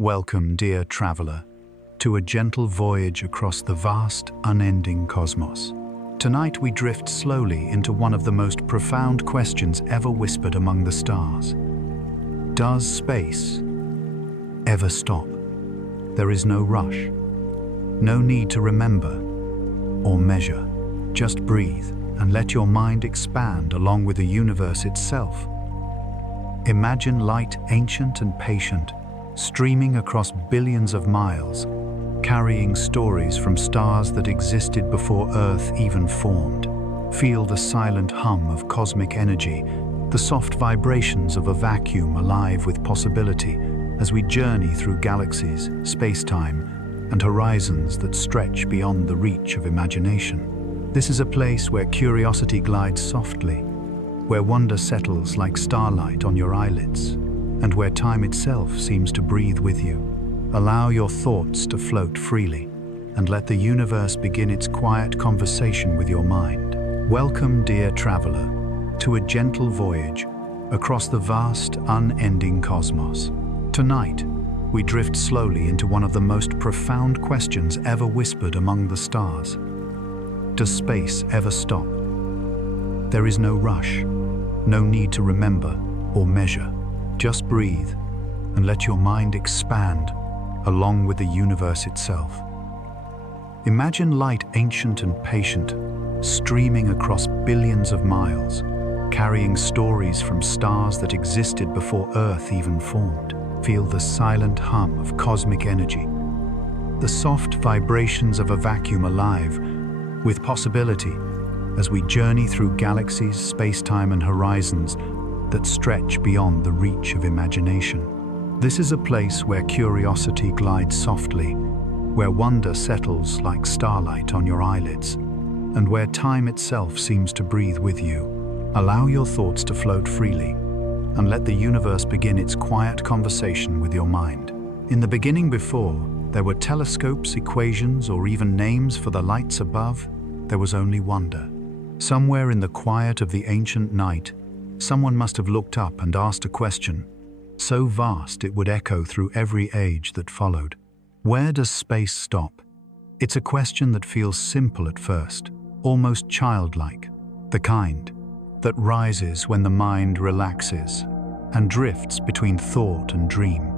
Welcome, dear traveler, to a gentle voyage across the vast, unending cosmos. Tonight we drift slowly into one of the most profound questions ever whispered among the stars. Does space ever stop? There is no rush, no need to remember or measure. Just breathe and let your mind expand along with the universe itself. Imagine light, ancient and patient, streaming across billions of miles, carrying stories from stars that existed before Earth even formed. Feel the silent hum of cosmic energy, the soft vibrations of a vacuum alive with possibility as we journey through galaxies, space-time, and horizons that stretch beyond the reach of imagination. This is a place where curiosity glides softly, where wonder settles like starlight on your eyelids, and where time itself seems to breathe with you. Allow your thoughts to float freely, and let the universe begin its quiet conversation with your mind. Welcome, dear traveler, to a gentle voyage across the vast, unending cosmos. Tonight, we drift slowly into one of the most profound questions ever whispered among the stars. Does space ever stop? There is no rush, no need to remember or measure. Just breathe and let your mind expand along with the universe itself. Imagine light, ancient and patient, streaming across billions of miles, carrying stories from stars that existed before Earth even formed. Feel the silent hum of cosmic energy, the soft vibrations of a vacuum alive with possibility as we journey through galaxies, space-time and horizons that stretch beyond the reach of imagination. This is a place where curiosity glides softly, where wonder settles like starlight on your eyelids, and where time itself seems to breathe with you. Allow your thoughts to float freely, and let the universe begin its quiet conversation with your mind. In the beginning, before there were telescopes, equations, or even names for the lights above, there was only wonder. Somewhere in the quiet of the ancient night, someone must have looked up and asked a question, so vast it would echo through every age that followed. Where does space stop? It's a question that feels simple at first, almost childlike, the kind that rises when the mind relaxes and drifts between thought and dream.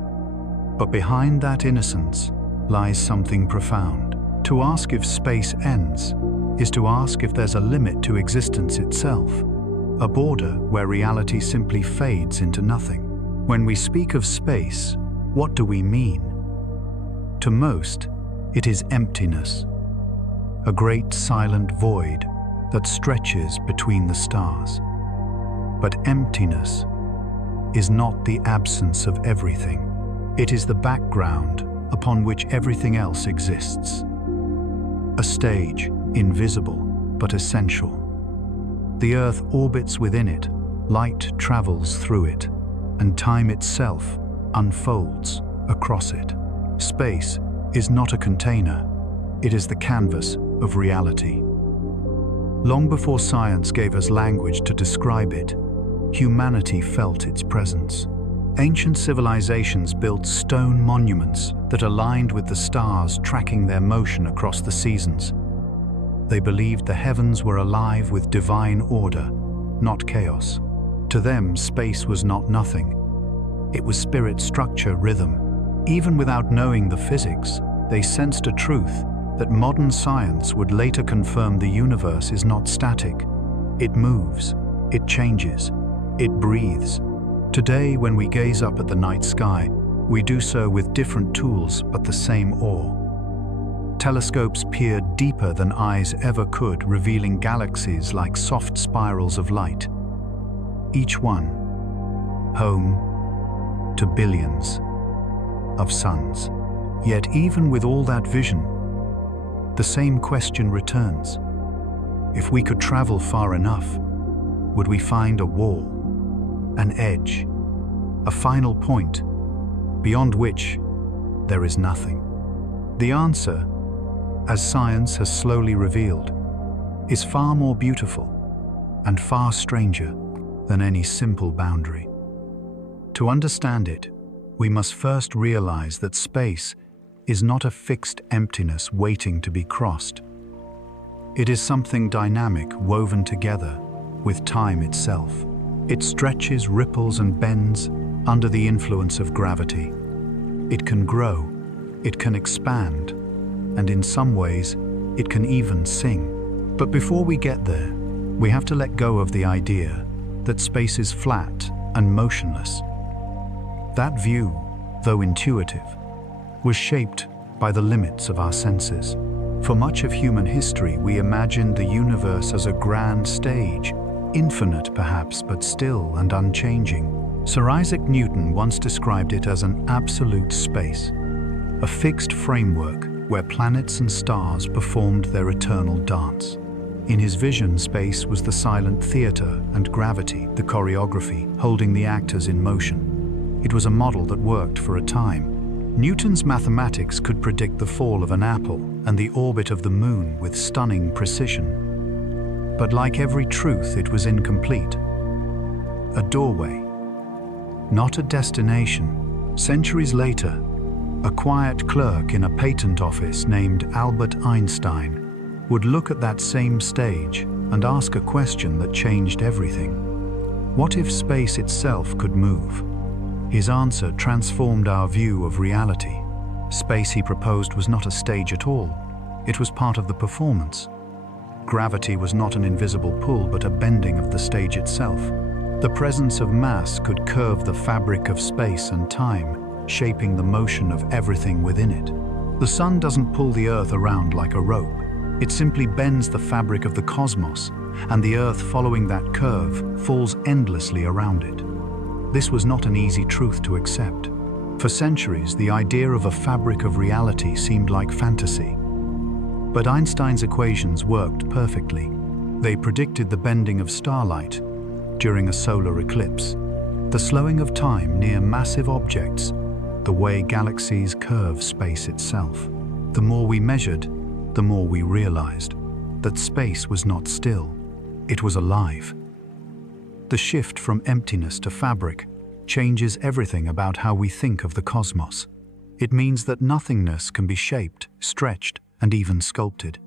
But behind that innocence lies something profound. To ask if space ends is to ask if there's a limit to existence itself, a border where reality simply fades into nothing. When we speak of space, what do we mean? To most, it is emptiness, a great silent void that stretches between the stars. But emptiness is not the absence of everything. It is the background upon which everything else exists. A stage, invisible but essential. The Earth orbits within it, light travels through it, and time itself unfolds across it. Space is not a container, it is the canvas of reality. Long before science gave us language to describe it, humanity felt its presence. Ancient civilizations built stone monuments that aligned with the stars, tracking their motion across the seasons. They believed the heavens were alive with divine order, not chaos. To them, space was not nothing. It was spirit, structure, rhythm. Even without knowing the physics, they sensed a truth that modern science would later confirm: the universe is not static. It moves, it changes, it breathes. Today, when we gaze up at the night sky, we do so with different tools but the same awe. Telescopes peer deeper than eyes ever could, revealing galaxies like soft spirals of light. Each one home to billions of suns. Yet even with all that vision, the same question returns. If we could travel far enough, would we find a wall, an edge, a final point, beyond which there is nothing? The answer, as science has slowly revealed, is far more beautiful and far stranger than any simple boundary. To understand it, we must first realize that space is not a fixed emptiness waiting to be crossed. It is something dynamic woven together with time itself. It stretches, ripples, and bends under the influence of gravity. It can grow, it can expand, and in some ways, it can even sing. But before we get there, we have to let go of the idea that space is flat and motionless. That view, though intuitive, was shaped by the limits of our senses. For much of human history, we imagined the universe as a grand stage, infinite perhaps, but still and unchanging. Sir Isaac Newton once described it as an absolute space, a fixed framework where planets and stars performed their eternal dance. In his vision, space was the silent theater and gravity, the choreography, holding the actors in motion. It was a model that worked for a time. Newton's mathematics could predict the fall of an apple and the orbit of the moon with stunning precision. But like every truth, it was incomplete. A doorway, not a destination. Centuries later, a quiet clerk in a patent office named Albert Einstein would look at that same stage and ask a question that changed everything. What if space itself could move? His answer transformed our view of reality. Space, he proposed, was not a stage at all. It was part of the performance. Gravity was not an invisible pull, but a bending of the stage itself. The presence of mass could curve the fabric of space and time, shaping the motion of everything within it. The sun doesn't pull the earth around like a rope. It simply bends the fabric of the cosmos, and the earth, following that curve, falls endlessly around it. This was not an easy truth to accept. For centuries, the idea of a fabric of reality seemed like fantasy. But Einstein's equations worked perfectly. They predicted the bending of starlight during a solar eclipse, the slowing of time near massive objects, the way galaxies curve space itself. The more we measured, the more we realized that space was not still, it was alive. The shift from emptiness to fabric changes everything about how we think of the cosmos. It means that nothingness can be shaped, stretched, and even sculpted.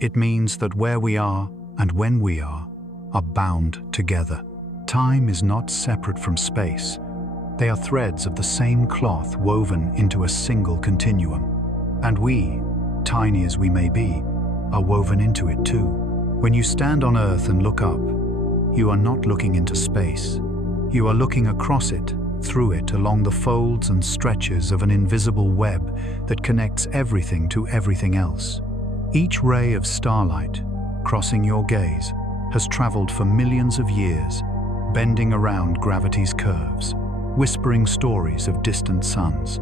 It means that where we are and when we are bound together. Time is not separate from space. They are threads of the same cloth woven into a single continuum. And we, tiny as we may be, are woven into it too. When you stand on Earth and look up, you are not looking into space. You are looking across it, through it, along the folds and stretches of an invisible web that connects everything to everything else. Each ray of starlight, crossing your gaze, has traveled for millions of years, bending around gravity's curves, whispering stories of distant suns.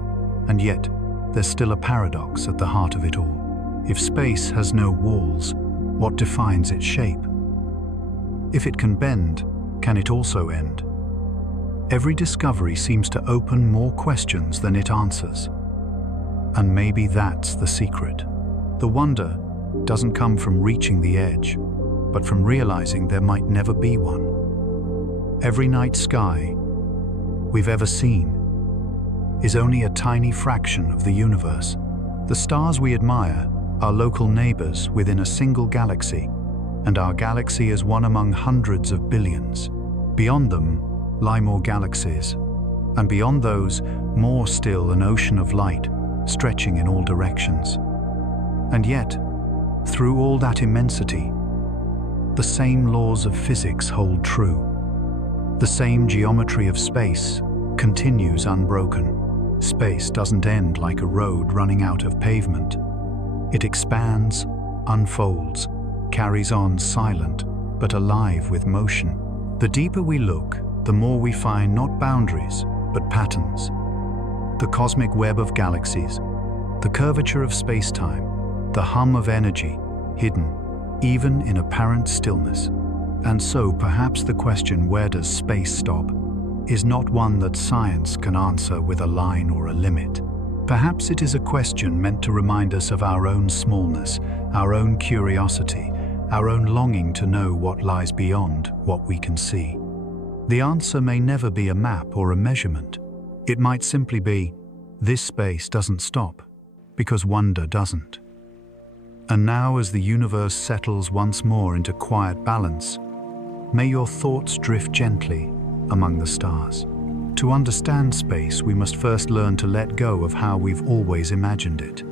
And yet, there's still a paradox at the heart of it all. If space has no walls, what defines its shape? If it can bend, can it also end? Every discovery seems to open more questions than it answers. And maybe that's the secret. The wonder doesn't come from reaching the edge, but from realizing there might never be one. Every night sky we've ever seen is only a tiny fraction of the universe. The stars we admire are local neighbors within a single galaxy, and our galaxy is one among hundreds of billions. Beyond them lie more galaxies, and beyond those, more still, an ocean of light stretching in all directions. And yet, through all that immensity, the same laws of physics hold true. The same geometry of space continues unbroken. Space doesn't end like a road running out of pavement. It expands, unfolds, carries on silent, but alive with motion. The deeper we look, the more we find not boundaries, but patterns. The cosmic web of galaxies, the curvature of space-time, the hum of energy, hidden, even in apparent stillness. And so perhaps the question, where does space stop, is not one that science can answer with a line or a limit. Perhaps it is a question meant to remind us of our own smallness, our own curiosity, our own longing to know what lies beyond what we can see. The answer may never be a map or a measurement. It might simply be, this space doesn't stop, because wonder doesn't. And now, as the universe settles once more into quiet balance, may your thoughts drift gently among the stars. To understand space, we must first learn to let go of how we've always imagined it.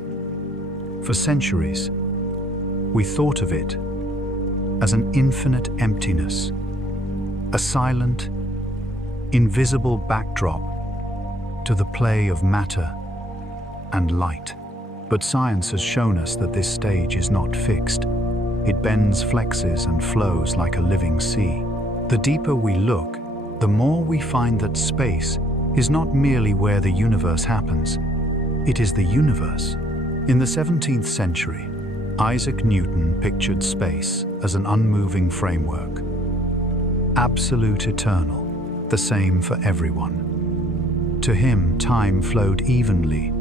For centuries, we thought of it as an infinite emptiness, a silent, invisible backdrop to the play of matter and light. But science has shown us that this stage is not fixed. It bends, flexes, and flows like a living sea. The deeper we look, the more we find that space is not merely where the universe happens, it is the universe. In the 17th century, Isaac Newton pictured space as an unmoving framework, absolute, eternal, the same for everyone. To him, time flowed evenly,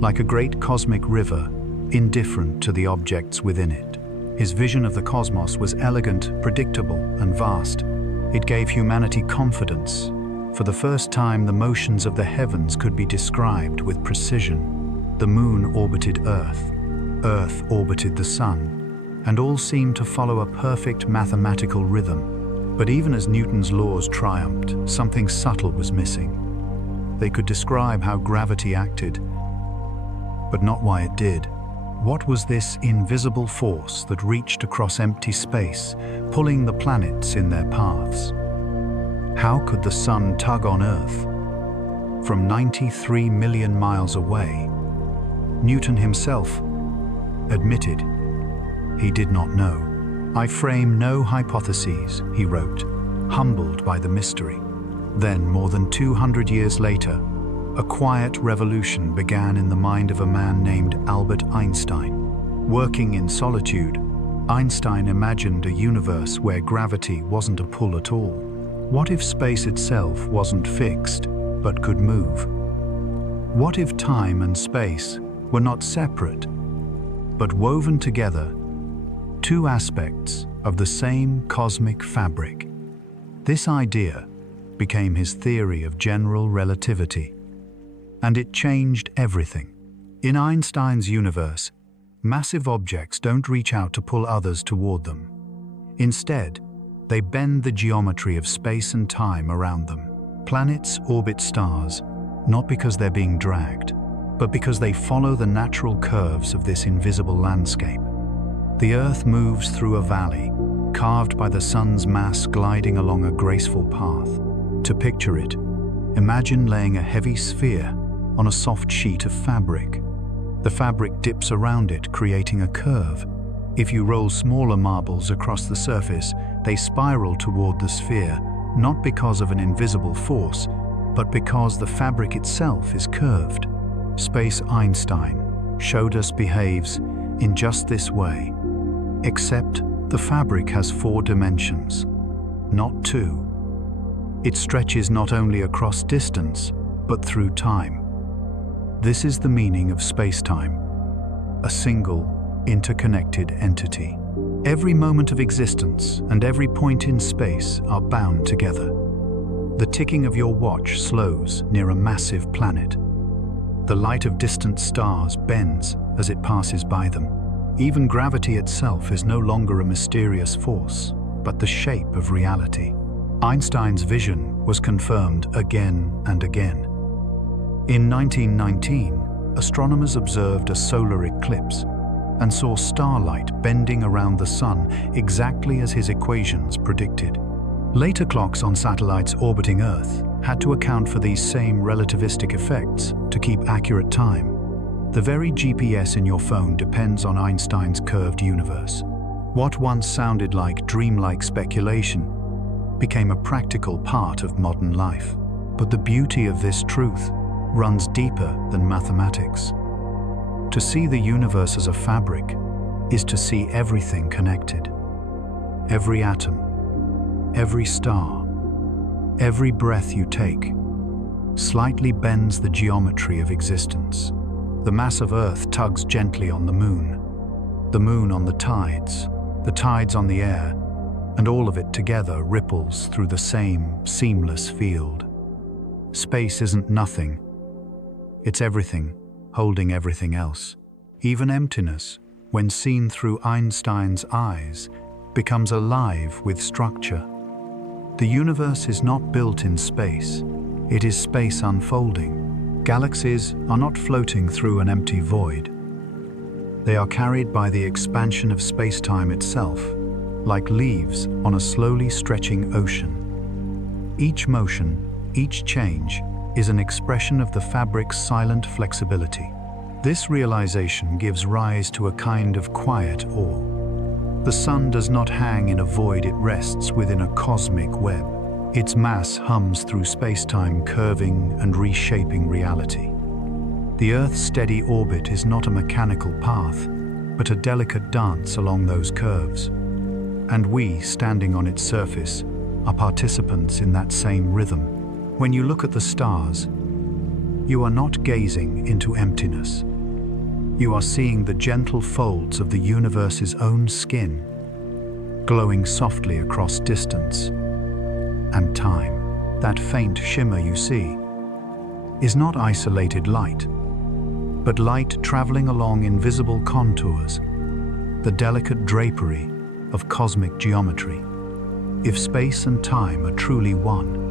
like a great cosmic river, indifferent to the objects within it. His vision of the cosmos was elegant, predictable, and vast. It gave humanity confidence. For the first time, the motions of the heavens could be described with precision. The moon orbited Earth, Earth orbited the sun, and all seemed to follow a perfect mathematical rhythm. But even as Newton's laws triumphed, something subtle was missing. They could describe how gravity acted, but not why it did. What was this invisible force that reached across empty space, pulling the planets in their paths? How could the sun tug on Earth from 93 million miles away? Newton himself admitted he did not know. "I frame no hypotheses," he wrote, humbled by the mystery. Then, more than 200 years later, a quiet revolution began in the mind of a man named Albert Einstein. Working in solitude, Einstein imagined a universe where gravity wasn't a pull at all. What if space itself wasn't fixed, but could move? What if time and space were not separate, but woven together, two aspects of the same cosmic fabric? This idea became his theory of general relativity, and it changed everything. In Einstein's universe, massive objects don't reach out to pull others toward them. Instead, they bend the geometry of space and time around them. Planets orbit stars, not because they're being dragged, but because they follow the natural curves of this invisible landscape. The Earth moves through a valley, carved by the sun's mass gliding along a graceful path. To picture it, imagine laying a heavy sphere on a soft sheet of fabric. The fabric dips around it, creating a curve. If you roll smaller marbles across the surface, they spiral toward the sphere, not because of an invisible force, but because the fabric itself is curved. Space, Einstein showed us, behaves in just this way. Except the fabric has 4 dimensions, not 2. It stretches not only across distance, but through time. This is the meaning of space-time, a single, interconnected entity. Every moment of existence and every point in space are bound together. The ticking of your watch slows near a massive planet. The light of distant stars bends as it passes by them. Even gravity itself is no longer a mysterious force, but the shape of reality. Einstein's vision was confirmed again and again. In 1919, astronomers observed a solar eclipse and saw starlight bending around the sun exactly as his equations predicted. Later clocks on satellites orbiting Earth had to account for these same relativistic effects to keep accurate time. The very GPS in your phone depends on Einstein's curved universe. What once sounded like dreamlike speculation became a practical part of modern life. But the beauty of this truth runs deeper than mathematics. To see the universe as a fabric is to see everything connected. Every atom, every star, every breath you take slightly bends the geometry of existence. The mass of Earth tugs gently on the moon on the tides on the air, and all of it together ripples through the same seamless field. Space isn't nothing. It's everything, holding everything else. Even emptiness, when seen through Einstein's eyes, becomes alive with structure. The universe is not built in space. It is space unfolding. Galaxies are not floating through an empty void. They are carried by the expansion of space-time itself, like leaves on a slowly stretching ocean. Each motion, each change, is an expression of the fabric's silent flexibility. This realization gives rise to a kind of quiet awe. The sun does not hang in a void, it rests within a cosmic web. Its mass hums through space-time, curving and reshaping reality. The Earth's steady orbit is not a mechanical path, but a delicate dance along those curves. And we, standing on its surface, are participants in that same rhythm. When you look at the stars, you are not gazing into emptiness. You are seeing the gentle folds of the universe's own skin, glowing softly across distance and time. That faint shimmer you see is not isolated light, but light traveling along invisible contours, the delicate drapery of cosmic geometry. If space and time are truly one,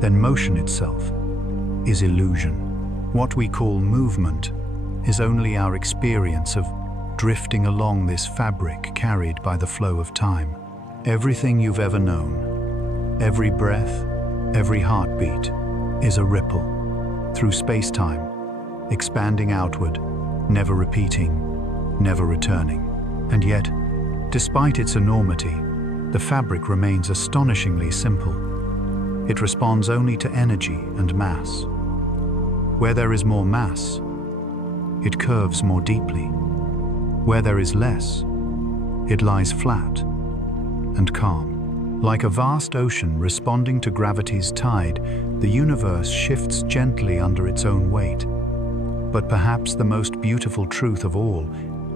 then motion itself is illusion. What we call movement is only our experience of drifting along this fabric carried by the flow of time. Everything you've ever known, every breath, every heartbeat, is a ripple through space-time, expanding outward, never repeating, never returning. And yet, despite its enormity, the fabric remains astonishingly simple. It responds only to energy and mass. Where there is more mass, it curves more deeply. Where there is less, it lies flat and calm. Like a vast ocean responding to gravity's tide, the universe shifts gently under its own weight. But perhaps the most beautiful truth of all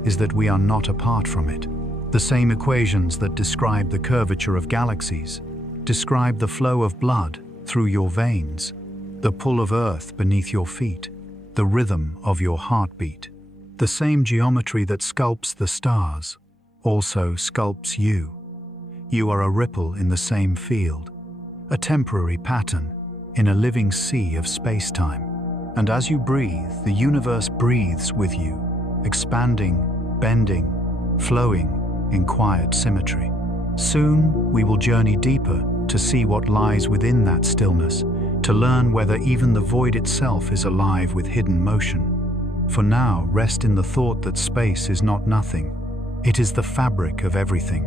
is that we are not apart from it. The same equations that describe the curvature of galaxies describe the flow of blood through your veins, the pull of earth beneath your feet, the rhythm of your heartbeat. The same geometry that sculpts the stars also sculpts you. You are a ripple in the same field, a temporary pattern in a living sea of space-time. And as you breathe, the universe breathes with you, expanding, bending, flowing in quiet symmetry. Soon we will journey deeper to see what lies within that stillness, to learn whether even the void itself is alive with hidden motion. For now, rest in the thought that space is not nothing. It is the fabric of everything.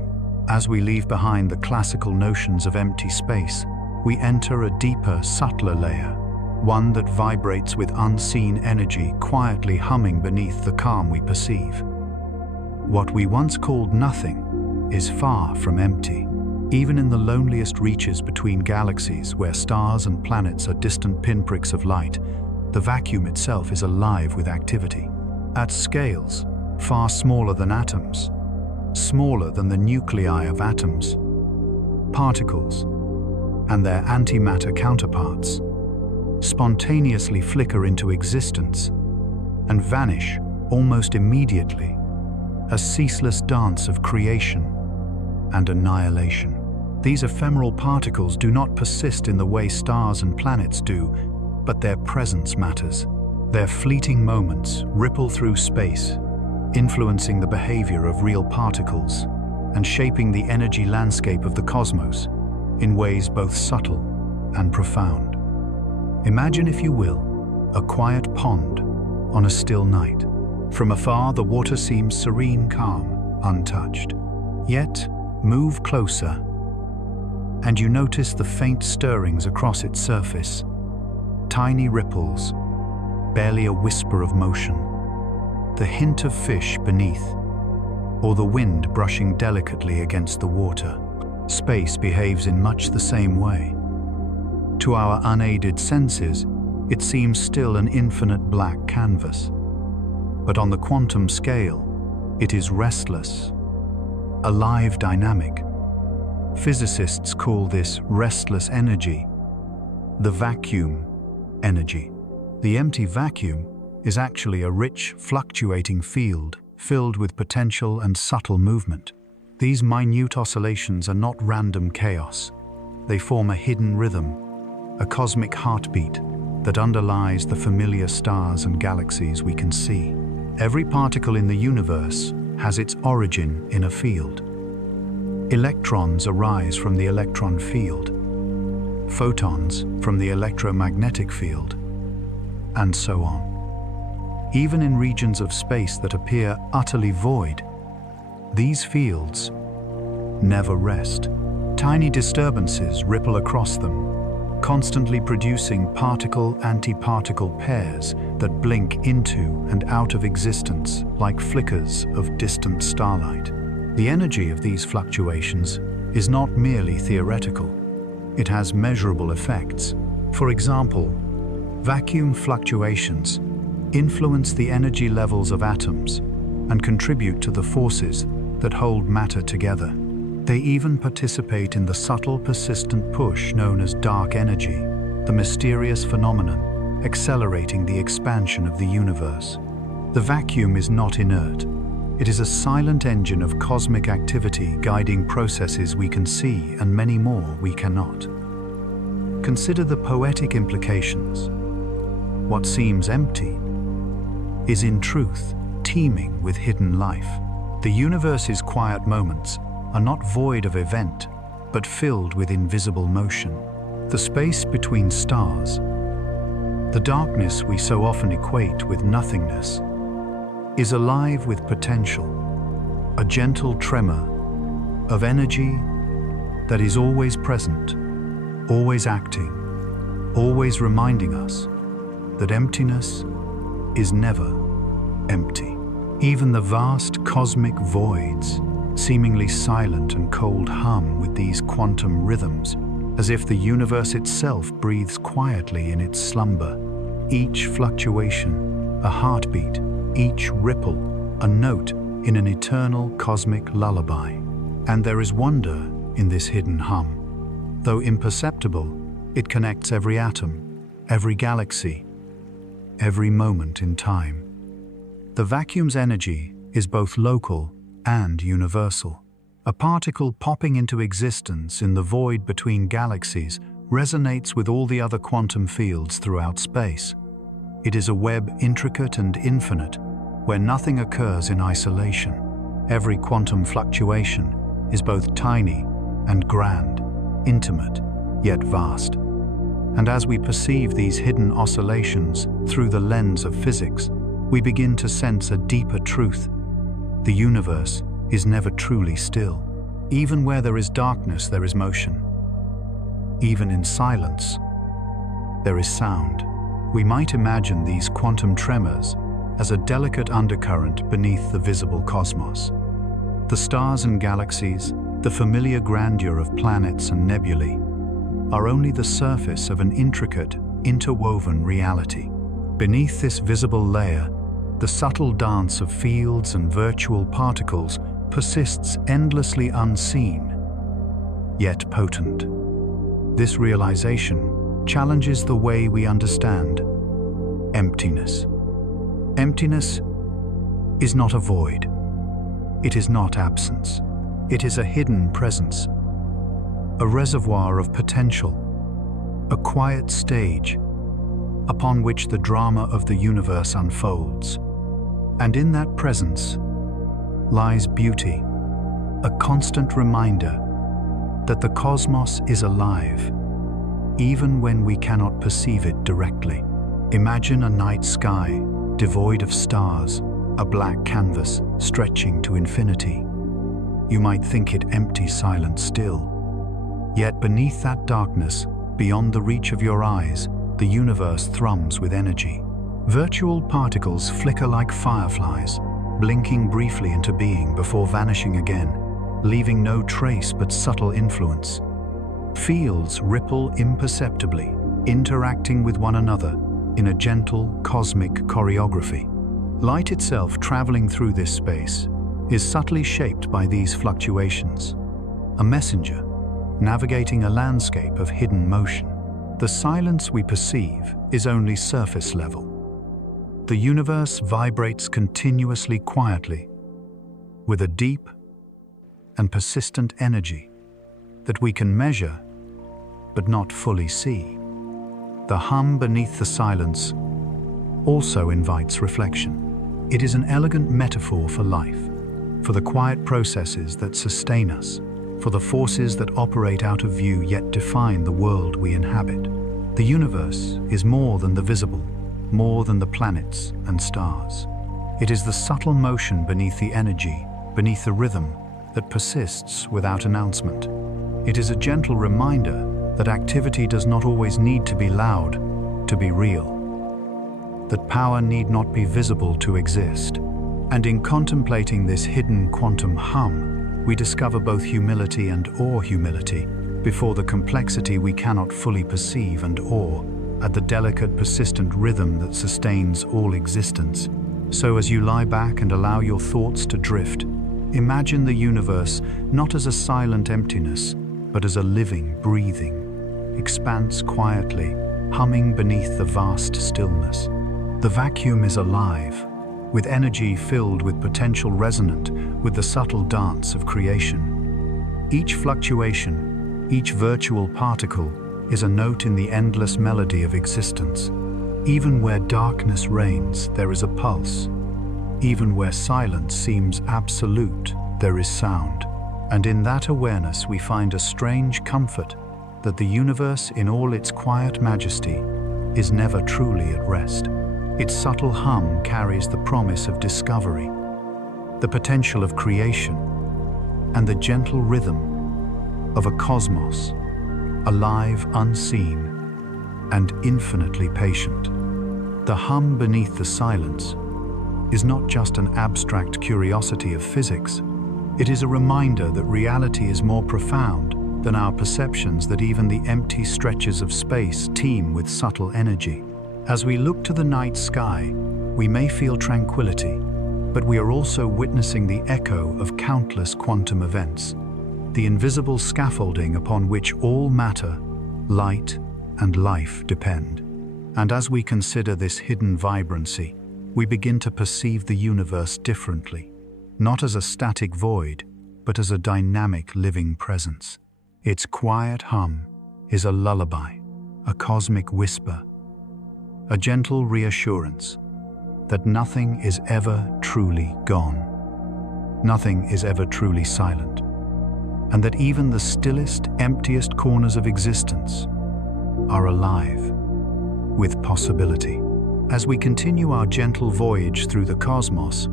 As we leave behind the classical notions of empty space, we enter a deeper, subtler layer, one that vibrates with unseen energy, quietly humming beneath the calm we perceive. What we once called nothing is far from empty. Even in the loneliest reaches between galaxies, where stars and planets are distant pinpricks of light, the vacuum itself is alive with activity. At scales far smaller than atoms, smaller than the nuclei of atoms, particles and their antimatter counterparts spontaneously flicker into existence and vanish almost immediately, a ceaseless dance of creation and annihilation. These ephemeral particles do not persist in the way stars and planets do, but their presence matters. Their fleeting moments ripple through space, influencing the behavior of real particles and shaping the energy landscape of the cosmos in ways both subtle and profound. Imagine, if you will, a quiet pond on a still night. From afar, the water seems serene, calm, untouched. Yet, move closer, and you notice the faint stirrings across its surface. Tiny ripples, barely a whisper of motion. The hint of fish beneath, or the wind brushing delicately against the water. Space behaves in much the same way. To our unaided senses, it seems still an infinite black canvas. But on the quantum scale, it is restless, alive, dynamic. Physicists call this restless energy, the vacuum energy. The empty vacuum is actually a rich, fluctuating field filled with potential and subtle movement. These minute oscillations are not random chaos. They form a hidden rhythm, a cosmic heartbeat that underlies the familiar stars and galaxies we can see. Every particle in the universe has its origin in a field. Electrons arise from the electron field, photons from the electromagnetic field, and so on. Even in regions of space that appear utterly void, these fields never rest. Tiny disturbances ripple across them, constantly producing particle-antiparticle pairs that blink into and out of existence like flickers of distant starlight. The energy of these fluctuations is not merely theoretical. It has measurable effects. For example, vacuum fluctuations influence the energy levels of atoms and contribute to the forces that hold matter together. They even participate in the subtle, persistent push known as dark energy, the mysterious phenomenon accelerating the expansion of the universe. The vacuum is not inert. It is a silent engine of cosmic activity guiding processes we can see and many more we cannot. Consider the poetic implications. What seems empty is in truth teeming with hidden life. The universe's quiet moments are not void of event, but filled with invisible motion. The space between stars, the darkness we so often equate with nothingness, is alive with potential, a gentle tremor of energy that is always present, always acting, always reminding us that emptiness is never empty. Even the vast cosmic voids, seemingly silent and cold, hum with these quantum rhythms, as if the universe itself breathes quietly in its slumber. Each fluctuation, a heartbeat, each ripple, a note in an eternal cosmic lullaby. And there is wonder in this hidden hum. Though imperceptible, it connects every atom, every galaxy, every moment in time. The vacuum's energy is both local and universal. A particle popping into existence in the void between galaxies resonates with all the other quantum fields throughout space. It is a web intricate and infinite, where nothing occurs in isolation. Every quantum fluctuation is both tiny and grand, intimate, yet vast. And as we perceive these hidden oscillations through the lens of physics, we begin to sense a deeper truth. The universe is never truly still. Even where there is darkness, there is motion. Even in silence, there is sound. We might imagine these quantum tremors as a delicate undercurrent beneath the visible cosmos. The stars and galaxies, the familiar grandeur of planets and nebulae, are only the surface of an intricate, interwoven reality. Beneath this visible layer, the subtle dance of fields and virtual particles persists endlessly unseen, yet potent. This realization challenges the way we understand emptiness. Emptiness is not a void. It is not absence. It is a hidden presence, a reservoir of potential, a quiet stage upon which the drama of the universe unfolds. And in that presence lies beauty, a constant reminder that the cosmos is alive, even when we cannot perceive it directly. Imagine a night sky devoid of stars, a black canvas stretching to infinity. You might think it empty, silent, still. Yet beneath that darkness, beyond the reach of your eyes, the universe thrums with energy. Virtual particles flicker like fireflies, blinking briefly into being before vanishing again, leaving no trace but subtle influence. Fields ripple imperceptibly, interacting with one another in a gentle cosmic choreography. Light itself, traveling through this space, is subtly shaped by these fluctuations. A messenger, navigating a landscape of hidden motion. The silence we perceive is only surface level. The universe vibrates continuously quietly, with a deep and persistent energy that we can measure but not fully see. The hum beneath the silence also invites reflection. It is an elegant metaphor for life, for the quiet processes that sustain us, for the forces that operate out of view yet define the world we inhabit. The universe is more than the visible, more than the planets and stars. It is the subtle motion beneath the energy, beneath the rhythm that persists without announcement. It is a gentle reminder that activity does not always need to be loud to be real, that power need not be visible to exist. And in contemplating this hidden quantum hum, we discover both humility and awe-humility before the complexity we cannot fully perceive, and awe at the delicate, persistent rhythm that sustains all existence. So as you lie back and allow your thoughts to drift, imagine the universe not as a silent emptiness, but as a living, breathing expanse, quietly humming beneath the vast stillness. The vacuum is alive, with energy filled with potential, resonant with the subtle dance of creation. Each fluctuation, each virtual particle is a note in the endless melody of existence. Even where darkness reigns, there is a pulse. Even where silence seems absolute, there is sound. And in that awareness we find a strange comfort that the universe in all its quiet majesty is never truly at rest. Its subtle hum carries the promise of discovery, the potential of creation, and the gentle rhythm of a cosmos, alive, unseen, and infinitely patient. The hum beneath the silence is not just an abstract curiosity of physics. It is a reminder that reality is more profound than our perceptions, that even the empty stretches of space teem with subtle energy. As we look to the night sky, we may feel tranquility, but we are also witnessing the echo of countless quantum events, the invisible scaffolding upon which all matter, light, and life depend. And as we consider this hidden vibrancy, we begin to perceive the universe differently, not as a static void, but as a dynamic living presence. Its quiet hum is a lullaby, a cosmic whisper, a gentle reassurance that nothing is ever truly gone, nothing is ever truly silent, and that even the stillest, emptiest corners of existence are alive with possibility. As we continue our gentle voyage through the cosmos,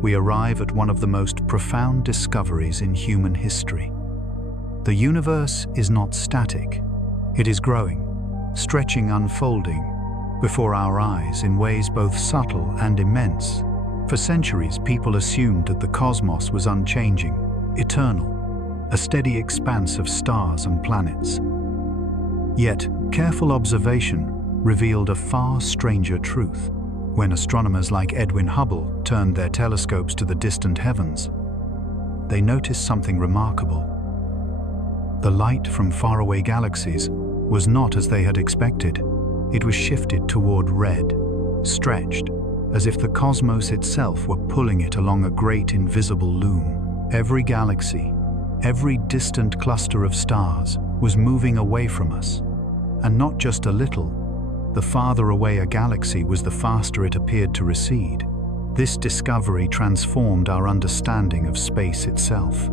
we arrive at one of the most profound discoveries in human history. The universe is not static. It is growing, stretching, unfolding before our eyes in ways both subtle and immense. For centuries, people assumed that the cosmos was unchanging, eternal, a steady expanse of stars and planets. Yet, careful observation revealed a far stranger truth. When astronomers like Edwin Hubble turned their telescopes to the distant heavens, they noticed something remarkable. The light from faraway galaxies was not as they had expected. It was shifted toward red, stretched, as if the cosmos itself were pulling it along a great invisible loom. Every galaxy, every distant cluster of stars was moving away from us. And not just a little. The farther away a galaxy was, the faster it appeared to recede. This discovery transformed our understanding of space itself.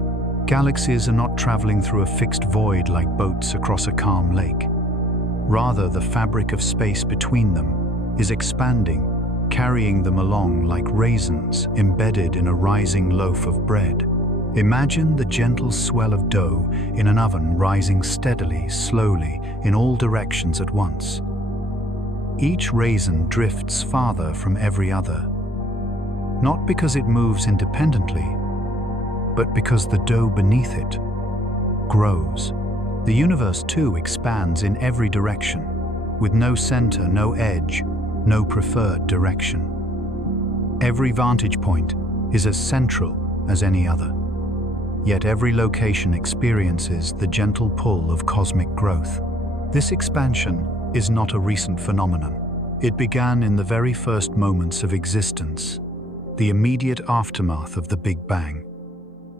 Galaxies are not traveling through a fixed void like boats across a calm lake. Rather, the fabric of space between them is expanding, carrying them along like raisins embedded in a rising loaf of bread. Imagine the gentle swell of dough in an oven rising steadily, slowly, in all directions at once. Each raisin drifts farther from every other, not because it moves independently, but because the dough beneath it grows. The universe too expands in every direction, with no center, no edge, no preferred direction. Every vantage point is as central as any other. Yet every location experiences the gentle pull of cosmic growth. This expansion is not a recent phenomenon. It began in the very first moments of existence, the immediate aftermath of the Big Bang.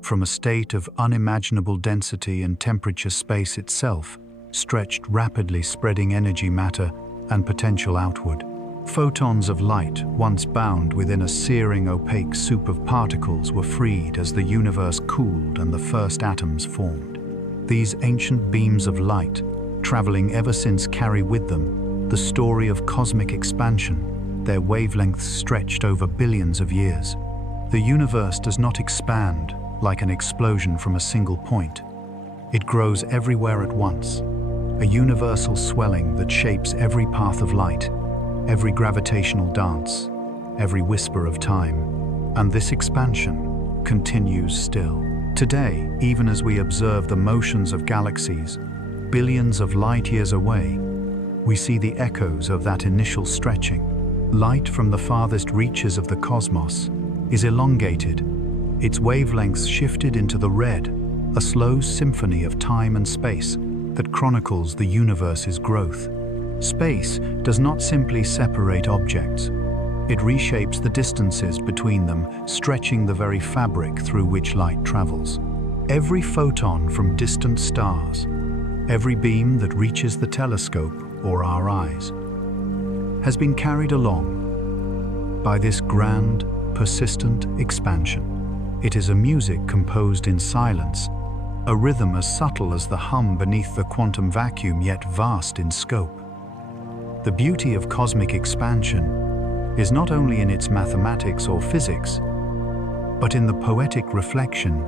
From a state of unimaginable density and temperature, space itself stretched rapidly, spreading energy, matter, and potential outward. Photons of light, once bound within a searing, opaque soup of particles, were freed as the universe cooled and the first atoms formed. These ancient beams of light, traveling ever since, carry with them the story of cosmic expansion, their wavelengths stretched over billions of years. The universe does not expand like an explosion from a single point. It grows everywhere at once, a universal swelling that shapes every path of light, every gravitational dance, every whisper of time. And this expansion continues still. Today, even as we observe the motions of galaxies billions of light years away, we see the echoes of that initial stretching. Light from the farthest reaches of the cosmos is elongated, its wavelengths shifted into the red, a slow symphony of time and space that chronicles the universe's growth. Space does not simply separate objects. It reshapes the distances between them, stretching the very fabric through which light travels. Every photon from distant stars, every beam that reaches the telescope or our eyes, has been carried along by this grand, persistent expansion. It is a music composed in silence, a rhythm as subtle as the hum beneath the quantum vacuum, yet vast in scope. The beauty of cosmic expansion is not only in its mathematics or physics, but in the poetic reflection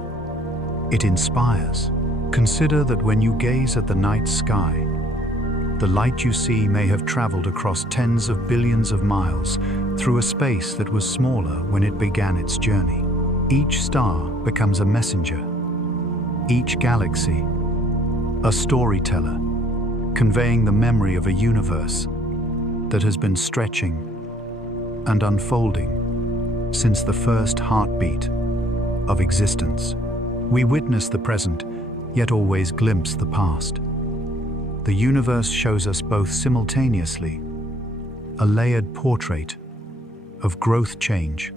it inspires. Consider that when you gaze at the night sky, the light you see may have traveled across tens of billions of miles through a space that was smaller when it began its journey. Each star becomes a messenger, each galaxy a storyteller, conveying the memory of a universe that has been stretching and unfolding since the first heartbeat of existence. We witness the present, yet always glimpse the past. The universe shows us both simultaneously, a layered portrait of growth, change,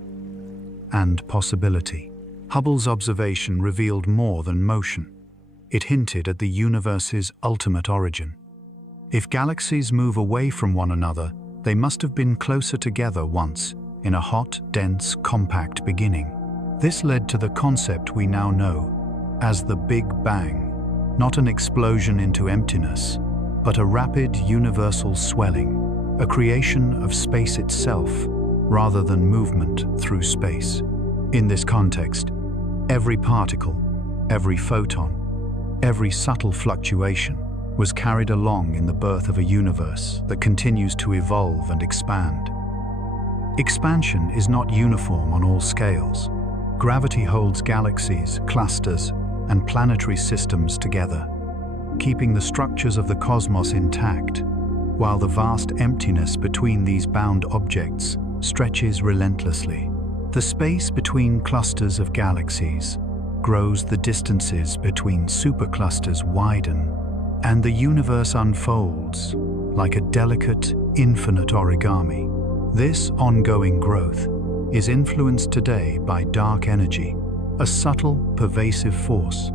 and possibility. Hubble's observation revealed more than motion. It hinted at the universe's ultimate origin. If galaxies move away from one another, they must have been closer together once, in a hot, dense, compact beginning. This led to the concept we now know as the Big Bang, not an explosion into emptiness, but a rapid universal swelling, a creation of space itself, rather than movement through space. In this context, every particle, every photon, every subtle fluctuation was carried along in the birth of a universe that continues to evolve and expand. Expansion is not uniform on all scales. Gravity holds galaxies, clusters, and planetary systems together, keeping the structures of the cosmos intact, while the vast emptiness between these bound objects stretches relentlessly. The space between clusters of galaxies grows, the distances between superclusters widen, and the universe unfolds like a delicate, infinite origami. This ongoing growth is influenced today by dark energy, a subtle, pervasive force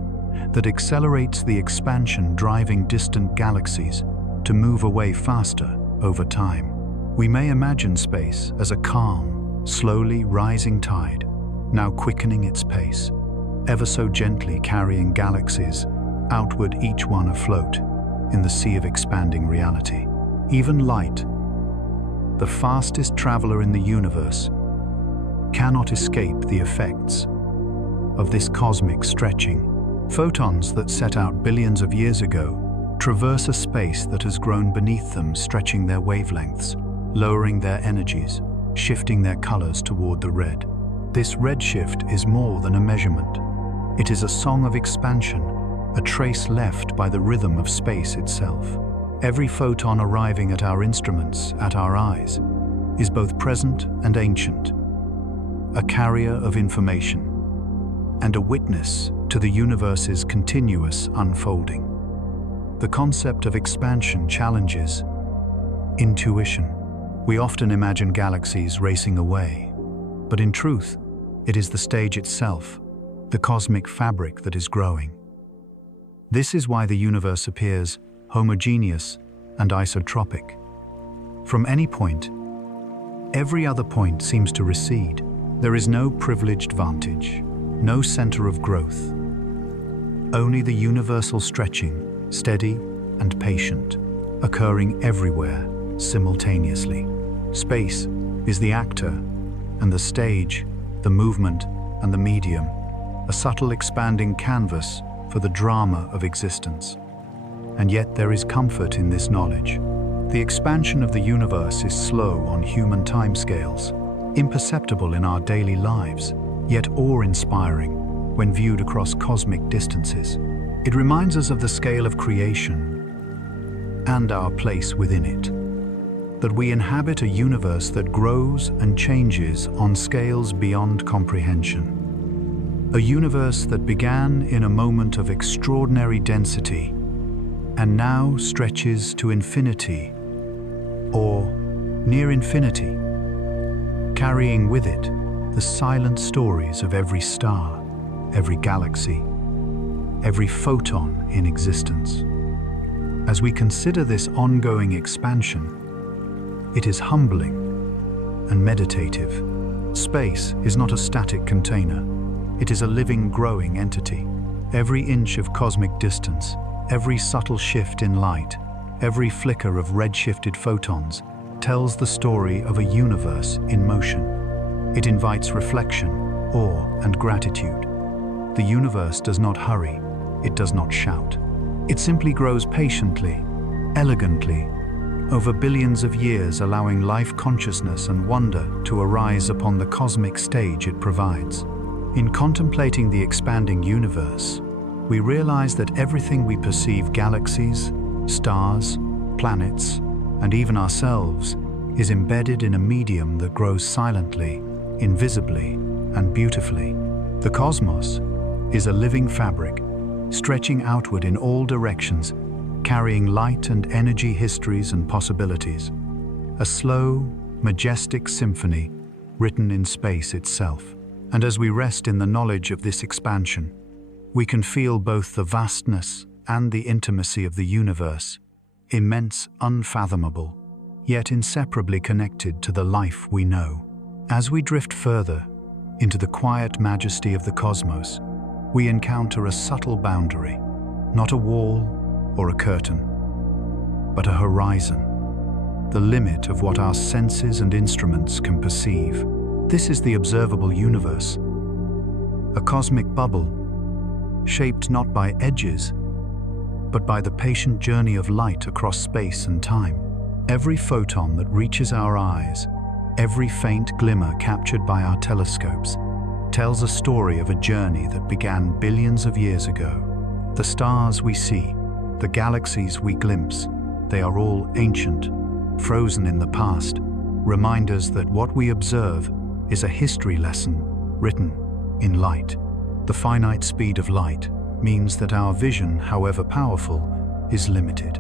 that accelerates the expansion, driving distant galaxies to move away faster over time. We may imagine space as a calm, slowly rising tide, now quickening its pace, ever so gently carrying galaxies outward, each one afloat in the sea of expanding reality. Even light, the fastest traveler in the universe, cannot escape the effects of this cosmic stretching. Photons that set out billions of years ago traverse a space that has grown beneath them, stretching their wavelengths, lowering their energies, shifting their colors toward the red. This redshift is more than a measurement. It is a song of expansion, a trace left by the rhythm of space itself. Every photon arriving at our instruments, at our eyes, is both present and ancient, a carrier of information, and a witness to the universe's continuous unfolding. The concept of expansion challenges intuition. We often imagine galaxies racing away, but in truth, it is the stage itself, the cosmic fabric that is growing. This is why the universe appears homogeneous and isotropic. From any point, every other point seems to recede. There is no privileged vantage, no center of growth. Only the universal stretching, steady and patient, occurring everywhere simultaneously. Space is the actor, and the stage, the movement and the medium, a subtle expanding canvas for the drama of existence. And yet there is comfort in this knowledge. The expansion of the universe is slow on human timescales, imperceptible in our daily lives, yet awe-inspiring when viewed across cosmic distances. It reminds us of the scale of creation and our place within it, that we inhabit a universe that grows and changes on scales beyond comprehension. A universe that began in a moment of extraordinary density and now stretches to infinity or near infinity, carrying with it the silent stories of every star, every galaxy, every photon in existence. As we consider this ongoing expansion, it is humbling and meditative. Space is not a static container. It is a living, growing entity. Every inch of cosmic distance, every subtle shift in light, every flicker of red-shifted photons tells the story of a universe in motion. It invites reflection, awe, and gratitude. The universe does not hurry. It does not shout. It simply grows patiently, elegantly, over billions of years, allowing life, consciousness, and wonder to arise upon the cosmic stage it provides. In contemplating the expanding universe, we realize that everything we perceive, galaxies, stars, planets, and even ourselves, is embedded in a medium that grows silently, invisibly, and beautifully. The cosmos is a living fabric, stretching outward in all directions, carrying light and energy, histories and possibilities. A slow, majestic symphony written in space itself. And as we rest in the knowledge of this expansion, we can feel both the vastness and the intimacy of the universe, immense, unfathomable, yet inseparably connected to the life we know. As we drift further into the quiet majesty of the cosmos, we encounter a subtle boundary, not a wall or a curtain, but a horizon, the limit of what our senses and instruments can perceive. This is the observable universe, a cosmic bubble shaped not by edges, but by the patient journey of light across space and time. Every photon that reaches our eyes, every faint glimmer captured by our telescopes, tells a story of a journey that began billions of years ago. The stars we see, the galaxies we glimpse, they are all ancient, frozen in the past, reminders that what we observe is a history lesson written in light. The finite speed of light means that our vision, however powerful, is limited.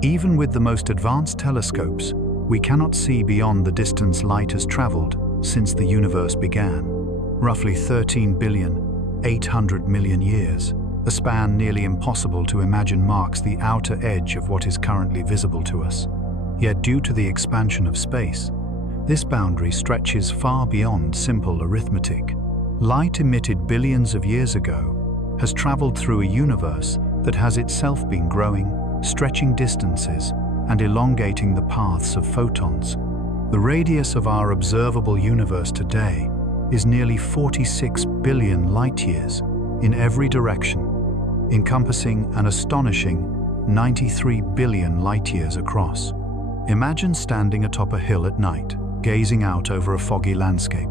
Even with the most advanced telescopes, we cannot see beyond the distance light has traveled since the universe began, roughly 13,800,000,000 years. A span nearly impossible to imagine marks the outer edge of what is currently visible to us. Yet due to the expansion of space, this boundary stretches far beyond simple arithmetic. Light emitted billions of years ago has traveled through a universe that has itself been growing, stretching distances, and elongating the paths of photons. The radius of our observable universe today is nearly 46 billion light-years in every direction, encompassing an astonishing 93 billion light-years across. Imagine standing atop a hill at night, gazing out over a foggy landscape.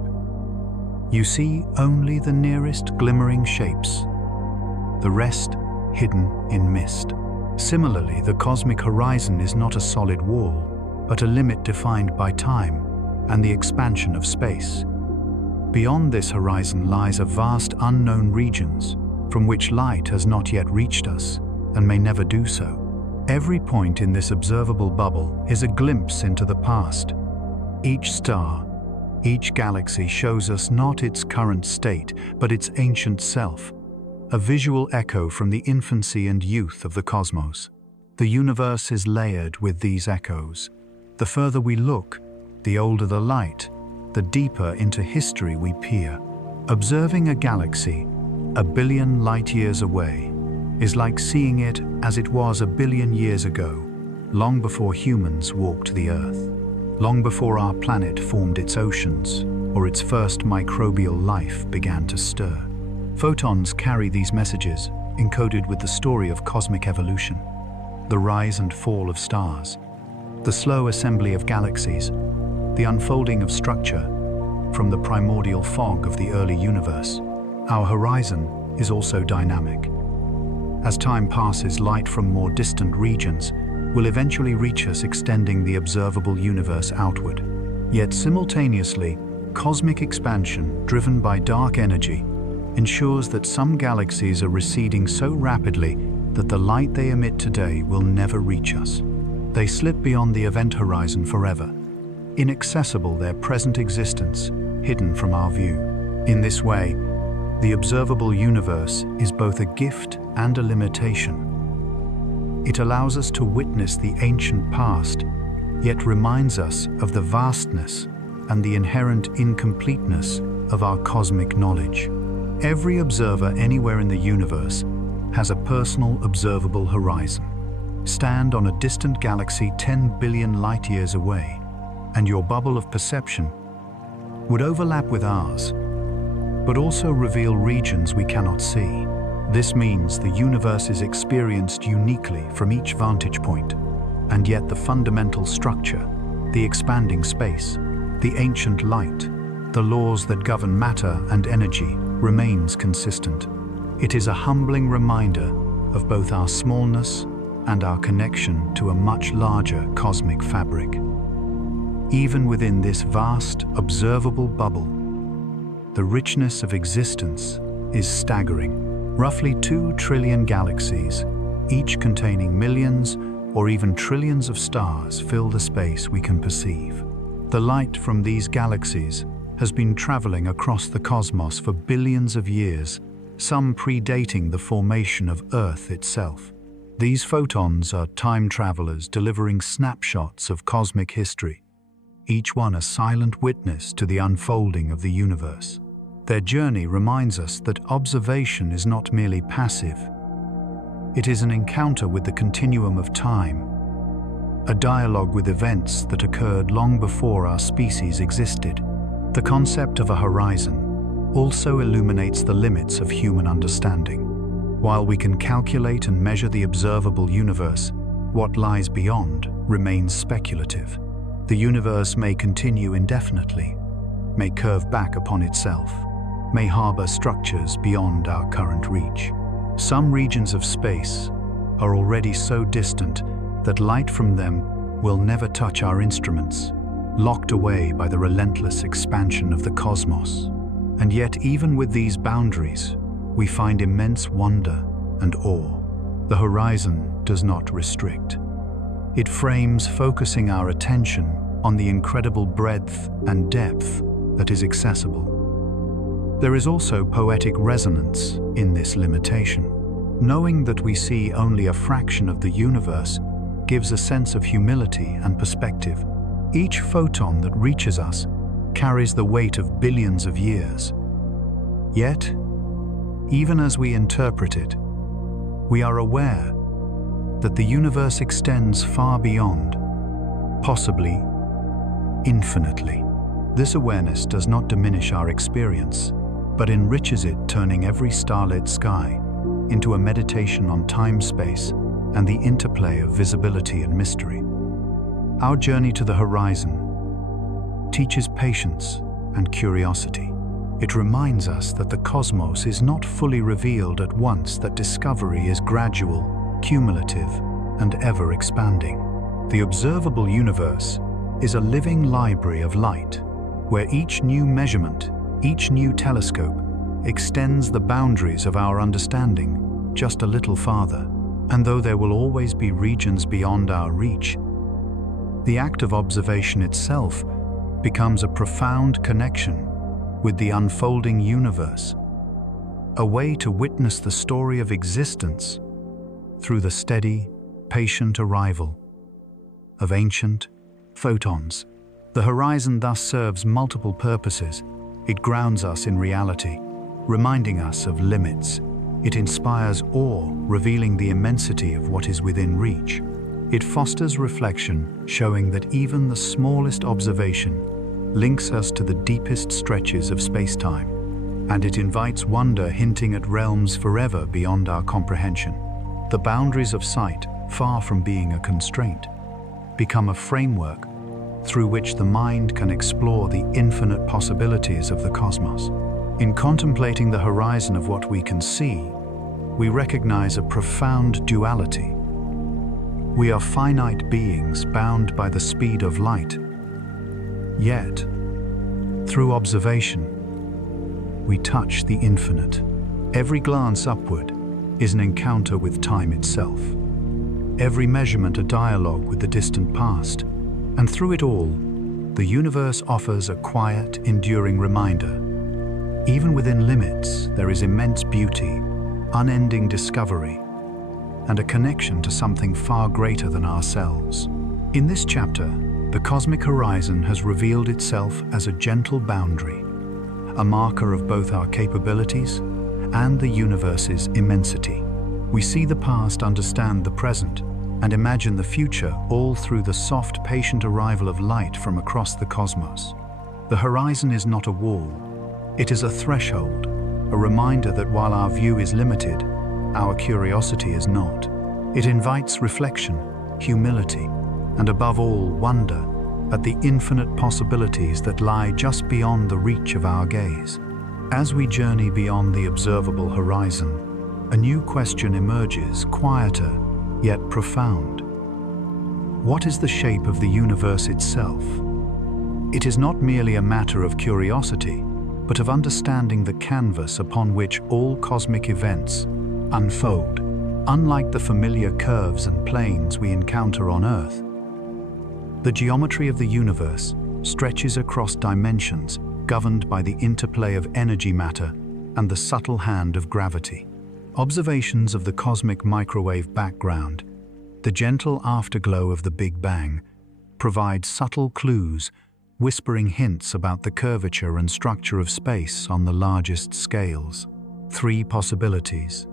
You see only the nearest glimmering shapes, the rest hidden in mist. Similarly, the cosmic horizon is not a solid wall, but a limit defined by time and the expansion of space. Beyond this horizon lies a vast unknown regions from which light has not yet reached us and may never do so. Every point in this observable bubble is a glimpse into the past, Each star, each galaxy shows us not its current state, but its ancient self, a visual echo from the infancy and youth of the cosmos. The universe is layered with these echoes. The further we look, the older the light, the deeper into history we peer. Observing a galaxy 1 billion light-years away is like seeing it as it was 1 billion years ago, long before humans walked the Earth, long before our planet formed its oceans or its first microbial life began to stir. Photons carry these messages, encoded with the story of cosmic evolution, the rise and fall of stars, the slow assembly of galaxies, the unfolding of structure from the primordial fog of the early universe. Our horizon is also dynamic. As time passes, light from more distant regions will eventually reach us, extending the observable universe outward. Yet simultaneously, cosmic expansion, driven by dark energy, ensures that some galaxies are receding so rapidly that the light they emit today will never reach us. They slip beyond the event horizon forever, inaccessible, their present existence hidden from our view. In this way, the observable universe is both a gift and a limitation. It allows us to witness the ancient past, yet reminds us of the vastness and the inherent incompleteness of our cosmic knowledge. Every observer anywhere in the universe has a personal observable horizon. Stand on a distant galaxy 10 billion light-years away, and your bubble of perception would overlap with ours, but also reveal regions we cannot see. This means the universe is experienced uniquely from each vantage point, and yet the fundamental structure, the expanding space, the ancient light, the laws that govern matter and energy remains consistent. It is a humbling reminder of both our smallness and our connection to a much larger cosmic fabric. Even within this vast, observable bubble, the richness of existence is staggering. Roughly 2 trillion galaxies, each containing millions or even trillions of stars, fill the space we can perceive. The light from these galaxies has been traveling across the cosmos for billions of years, some predating the formation of Earth itself. These photons are time travelers delivering snapshots of cosmic history, each one a silent witness to the unfolding of the universe. Their journey reminds us that observation is not merely passive. It is an encounter with the continuum of time, a dialogue with events that occurred long before our species existed. The concept of a horizon also illuminates the limits of human understanding. While we can calculate and measure the observable universe, what lies beyond remains speculative. The universe may continue indefinitely, may curve back upon itself, may harbor structures beyond our current reach. Some regions of space are already so distant that light from them will never touch our instruments, locked away by the relentless expansion of the cosmos. And yet, even with these boundaries, we find immense wonder and awe. The horizon does not restrict. It frames, focusing our attention on the incredible breadth and depth that is accessible. There is also poetic resonance in this limitation. Knowing that we see only a fraction of the universe gives a sense of humility and perspective. Each photon that reaches us carries the weight of billions of years. Yet, even as we interpret it, we are aware that the universe extends far beyond, possibly infinitely. This awareness does not diminish our experience, but enriches it, turning every starlit sky into a meditation on time-space and the interplay of visibility and mystery. Our journey to the horizon teaches patience and curiosity. It reminds us that the cosmos is not fully revealed at once, that discovery is gradual, cumulative, and ever-expanding. The observable universe is a living library of light, where each new measurement, each new telescope, extends the boundaries of our understanding just a little farther. And though there will always be regions beyond our reach, the act of observation itself becomes a profound connection with the unfolding universe, a way to witness the story of existence through the steady, patient arrival of ancient photons. The horizon thus serves multiple purposes. It grounds us in reality, reminding us of limits. It inspires awe, revealing the immensity of what is within reach. It fosters reflection, showing that even the smallest observation links us to the deepest stretches of space-time. And it invites wonder, hinting at realms forever beyond our comprehension. The boundaries of sight, far from being a constraint, become a framework through which the mind can explore the infinite possibilities of the cosmos. In contemplating the horizon of what we can see, we recognize a profound duality. We are finite beings bound by the speed of light. Yet, through observation, we touch the infinite. Every glance upward is an encounter with time itself. Every measurement a dialogue with the distant past. And through it all, the universe offers a quiet, enduring reminder. Even within limits, there is immense beauty, unending discovery, and a connection to something far greater than ourselves. In this chapter, the cosmic horizon has revealed itself as a gentle boundary, a marker of both our capabilities and the universe's immensity. We see the past, understand the present, and imagine the future, all through the soft, patient arrival of light from across the cosmos. The horizon is not a wall, it is a threshold, a reminder that while our view is limited, our curiosity is not. It invites reflection, humility, and above all, wonder at the infinite possibilities that lie just beyond the reach of our gaze. As we journey beyond the observable horizon, a new question emerges, quieter yet profound. What is the shape of the universe itself? It is not merely a matter of curiosity, but of understanding the canvas upon which all cosmic events unfold. Unlike the familiar curves and planes we encounter on Earth, the geometry of the universe stretches across dimensions governed by the interplay of energy matter and the subtle hand of gravity. Observations of the cosmic microwave background, the gentle afterglow of the Big Bang, provide subtle clues, whispering hints about the curvature and structure of space on the largest scales. Three possibilities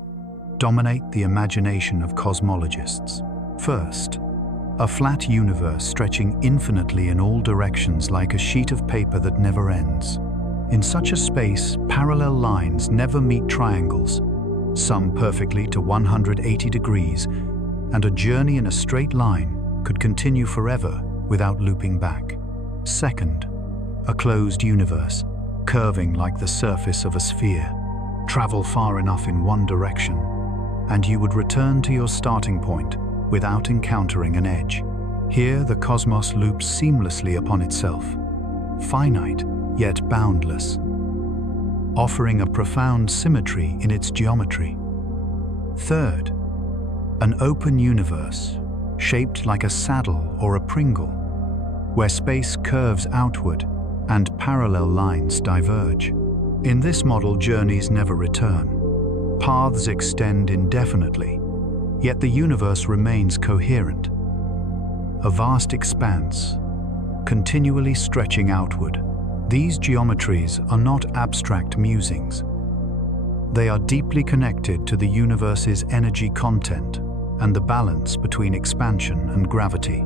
dominate the imagination of cosmologists. First, a flat universe stretching infinitely in all directions like a sheet of paper that never ends. In such a space, parallel lines never meet triangles, some perfectly to 180 degrees, and a journey in a straight line could continue forever without looping back. Second, a closed universe, curving like the surface of a sphere. Travel far enough in one direction, and you would return to your starting point without encountering an edge. Here, the cosmos loops seamlessly upon itself, finite yet boundless, offering a profound symmetry in its geometry. Third, an open universe, shaped like a saddle or a Pringle, where space curves outward and parallel lines diverge. In this model, journeys never return. Paths extend indefinitely, yet the universe remains coherent. A vast expanse, continually stretching outward. These geometries are not abstract musings. They are deeply connected to the universe's energy content and the balance between expansion and gravity.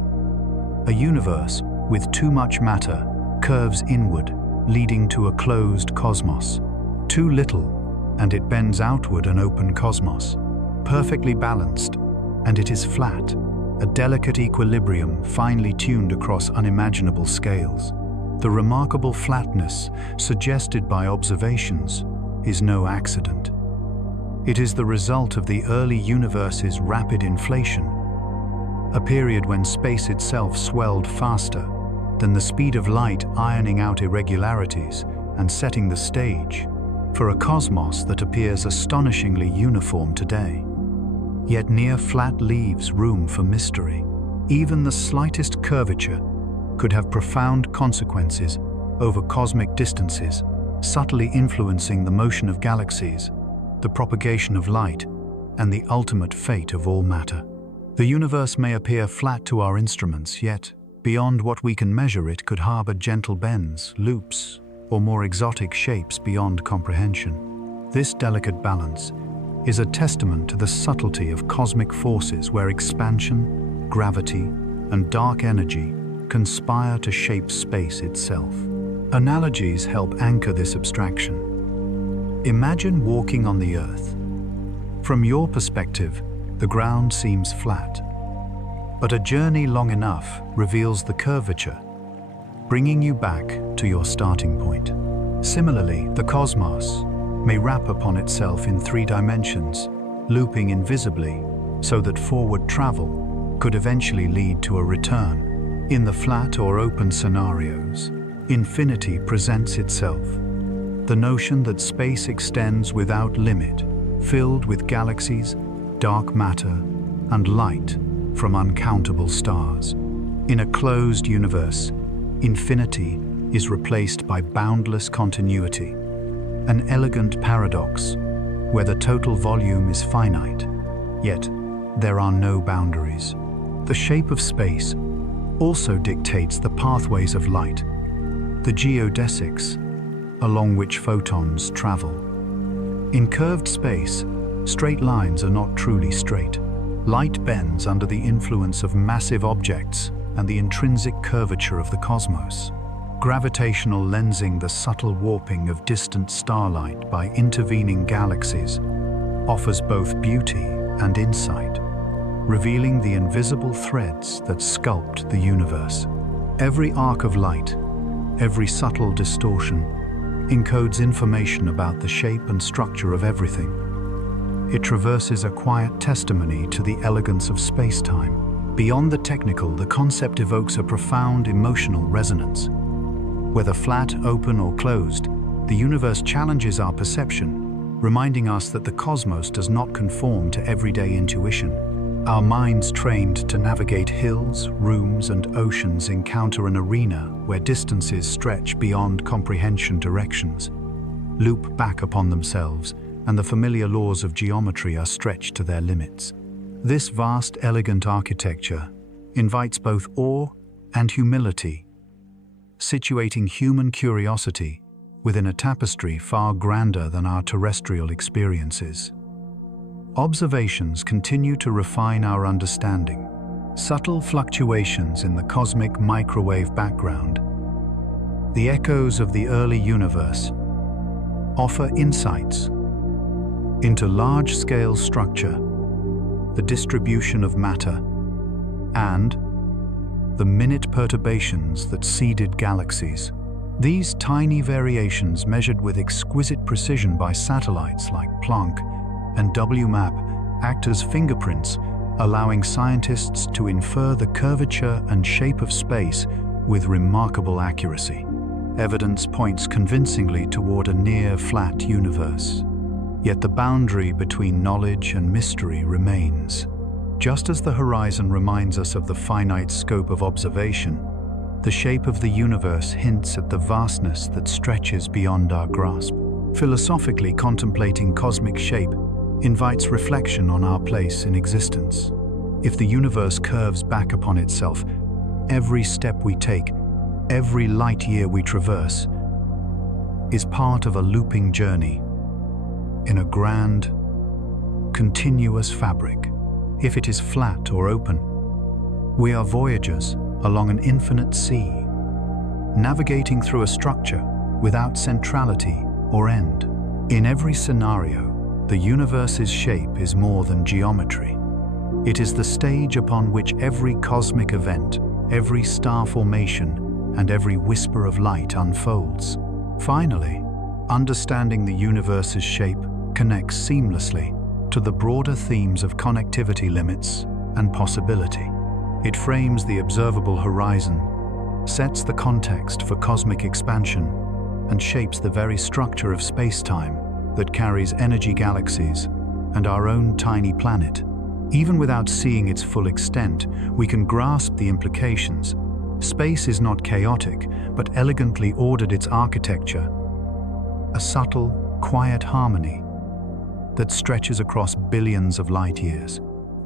A universe with too much matter curves inward, leading to a closed cosmos. Too little, and it bends outward, an open cosmos. Perfectly balanced, and it is flat, a delicate equilibrium finely tuned across unimaginable scales. The remarkable flatness suggested by observations is no accident. It is the result of the early universe's rapid inflation, a period when space itself swelled faster than the speed of light, ironing out irregularities and setting the stage for a cosmos that appears astonishingly uniform today. Yet near flat leaves room for mystery. Even the slightest curvature could have profound consequences over cosmic distances, subtly influencing the motion of galaxies, the propagation of light, and the ultimate fate of all matter. The universe may appear flat to our instruments, yet, beyond what we can measure, it could harbor gentle bends, loops, or more exotic shapes beyond comprehension. This delicate balance is a testament to the subtlety of cosmic forces where expansion, gravity, and dark energy conspire to shape space itself. Analogies help anchor this abstraction. Imagine walking on the Earth. From your perspective, the ground seems flat, but a journey long enough reveals the curvature, bringing you back to your starting point. Similarly, the cosmos may wrap upon itself in 3 dimensions, looping invisibly so that forward travel could eventually lead to a return. In the flat or open scenarios, infinity presents itself, the notion that space extends without limit, filled with galaxies, dark matter, and light from uncountable stars. In a closed universe, infinity is replaced by boundless continuity, an elegant paradox where the total volume is finite, yet there are no boundaries. The shape of space also dictates the pathways of light, the geodesics along which photons travel. In curved space, straight lines are not truly straight. Light bends under the influence of massive objects and the intrinsic curvature of the cosmos. Gravitational lensing, the subtle warping of distant starlight by intervening galaxies, offers both beauty and insight, revealing the invisible threads that sculpt the universe. Every arc of light, every subtle distortion, encodes information about the shape and structure of everything. It traverses a quiet testimony to the elegance of space-time. Beyond the technical, the concept evokes a profound emotional resonance. Whether flat, open, or closed, the universe challenges our perception, reminding us that the cosmos does not conform to everyday intuition. Our minds trained to navigate hills, rooms, and oceans encounter an arena where distances stretch beyond comprehension, directions loop back upon themselves, and the familiar laws of geometry are stretched to their limits. This vast, elegant architecture invites both awe and humility, situating human curiosity within a tapestry far grander than our terrestrial experiences. Observations continue to refine our understanding. Subtle fluctuations in the cosmic microwave background, the echoes of the early universe, offer insights into large-scale structure, the distribution of matter, and the minute perturbations that seeded galaxies. These tiny variations, measured with exquisite precision by satellites like Planck and WMAP, act as fingerprints, allowing scientists to infer the curvature and shape of space with remarkable accuracy. Evidence points convincingly toward a near-flat universe. Yet the boundary between knowledge and mystery remains. Just as the horizon reminds us of the finite scope of observation, the shape of the universe hints at the vastness that stretches beyond our grasp. Philosophically, contemplating cosmic shape invites reflection on our place in existence. If the universe curves back upon itself, every step we take, every light year we traverse, is part of a looping journey in a grand, continuous fabric. If it is flat or open, we are voyagers along an infinite sea, navigating through a structure without centrality or end. In every scenario, the universe's shape is more than geometry. It is the stage upon which every cosmic event, every star formation, and every whisper of light unfolds. Finally, understanding the universe's shape connects seamlessly to the broader themes of connectivity, limits, and possibility. It frames the observable horizon, sets the context for cosmic expansion, and shapes the very structure of space-time that carries energy galaxies and our own tiny planet. Even without seeing its full extent, we can grasp the implications. Space is not chaotic, but elegantly ordered its architecture, a subtle, quiet harmony that stretches across billions of light years.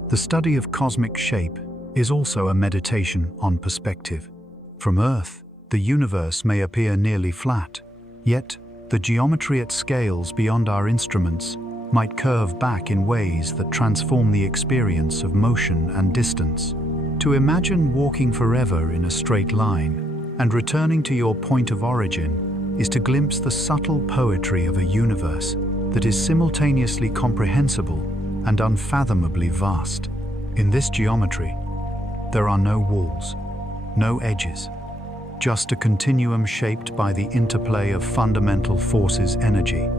The study of cosmic shape is also a meditation on perspective. From Earth, the universe may appear nearly flat, yet the geometry at scales beyond our instruments might curve back in ways that transform the experience of motion and distance. To imagine walking forever in a straight line and returning to your point of origin is to glimpse the subtle poetry of a universe that is simultaneously comprehensible and unfathomably vast. In this geometry, there are no walls, no edges, just a continuum shaped by the interplay of fundamental forces, energy,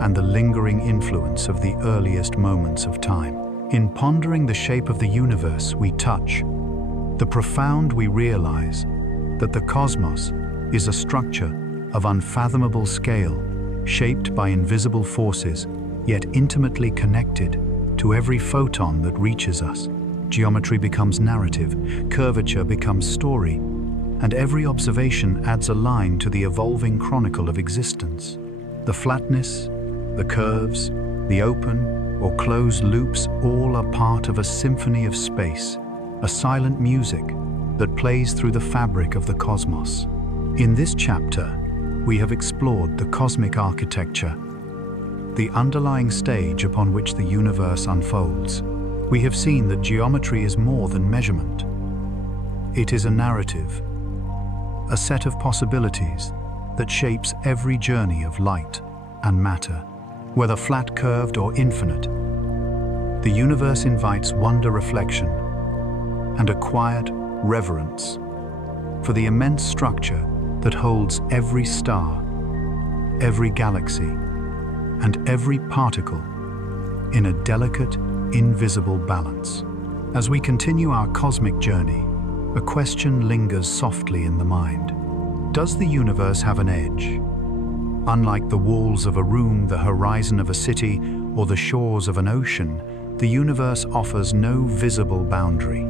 and the lingering influence of the earliest moments of time. In pondering the shape of the universe we touch, the profound we realize that the cosmos is a structure of unfathomable scale, shaped by invisible forces, yet intimately connected to every photon that reaches us. Geometry becomes narrative, curvature becomes story, and every observation adds a line to the evolving chronicle of existence. The flatness, the curves, the open or closed loops all are part of a symphony of space, a silent music that plays through the fabric of the cosmos. In this chapter, we have explored the cosmic architecture, the underlying stage upon which the universe unfolds. We have seen that geometry is more than measurement. It is a narrative, a set of possibilities that shapes every journey of light and matter. Whether flat, curved, or infinite, the universe invites wonder, reflection, and a quiet reverence for the immense structure that holds every star, every galaxy, and every particle in a delicate, invisible balance. As we continue our cosmic journey, a question lingers softly in the mind. Does the universe have an edge? Unlike the walls of a room, the horizon of a city, or the shores of an ocean, the universe offers no visible boundary.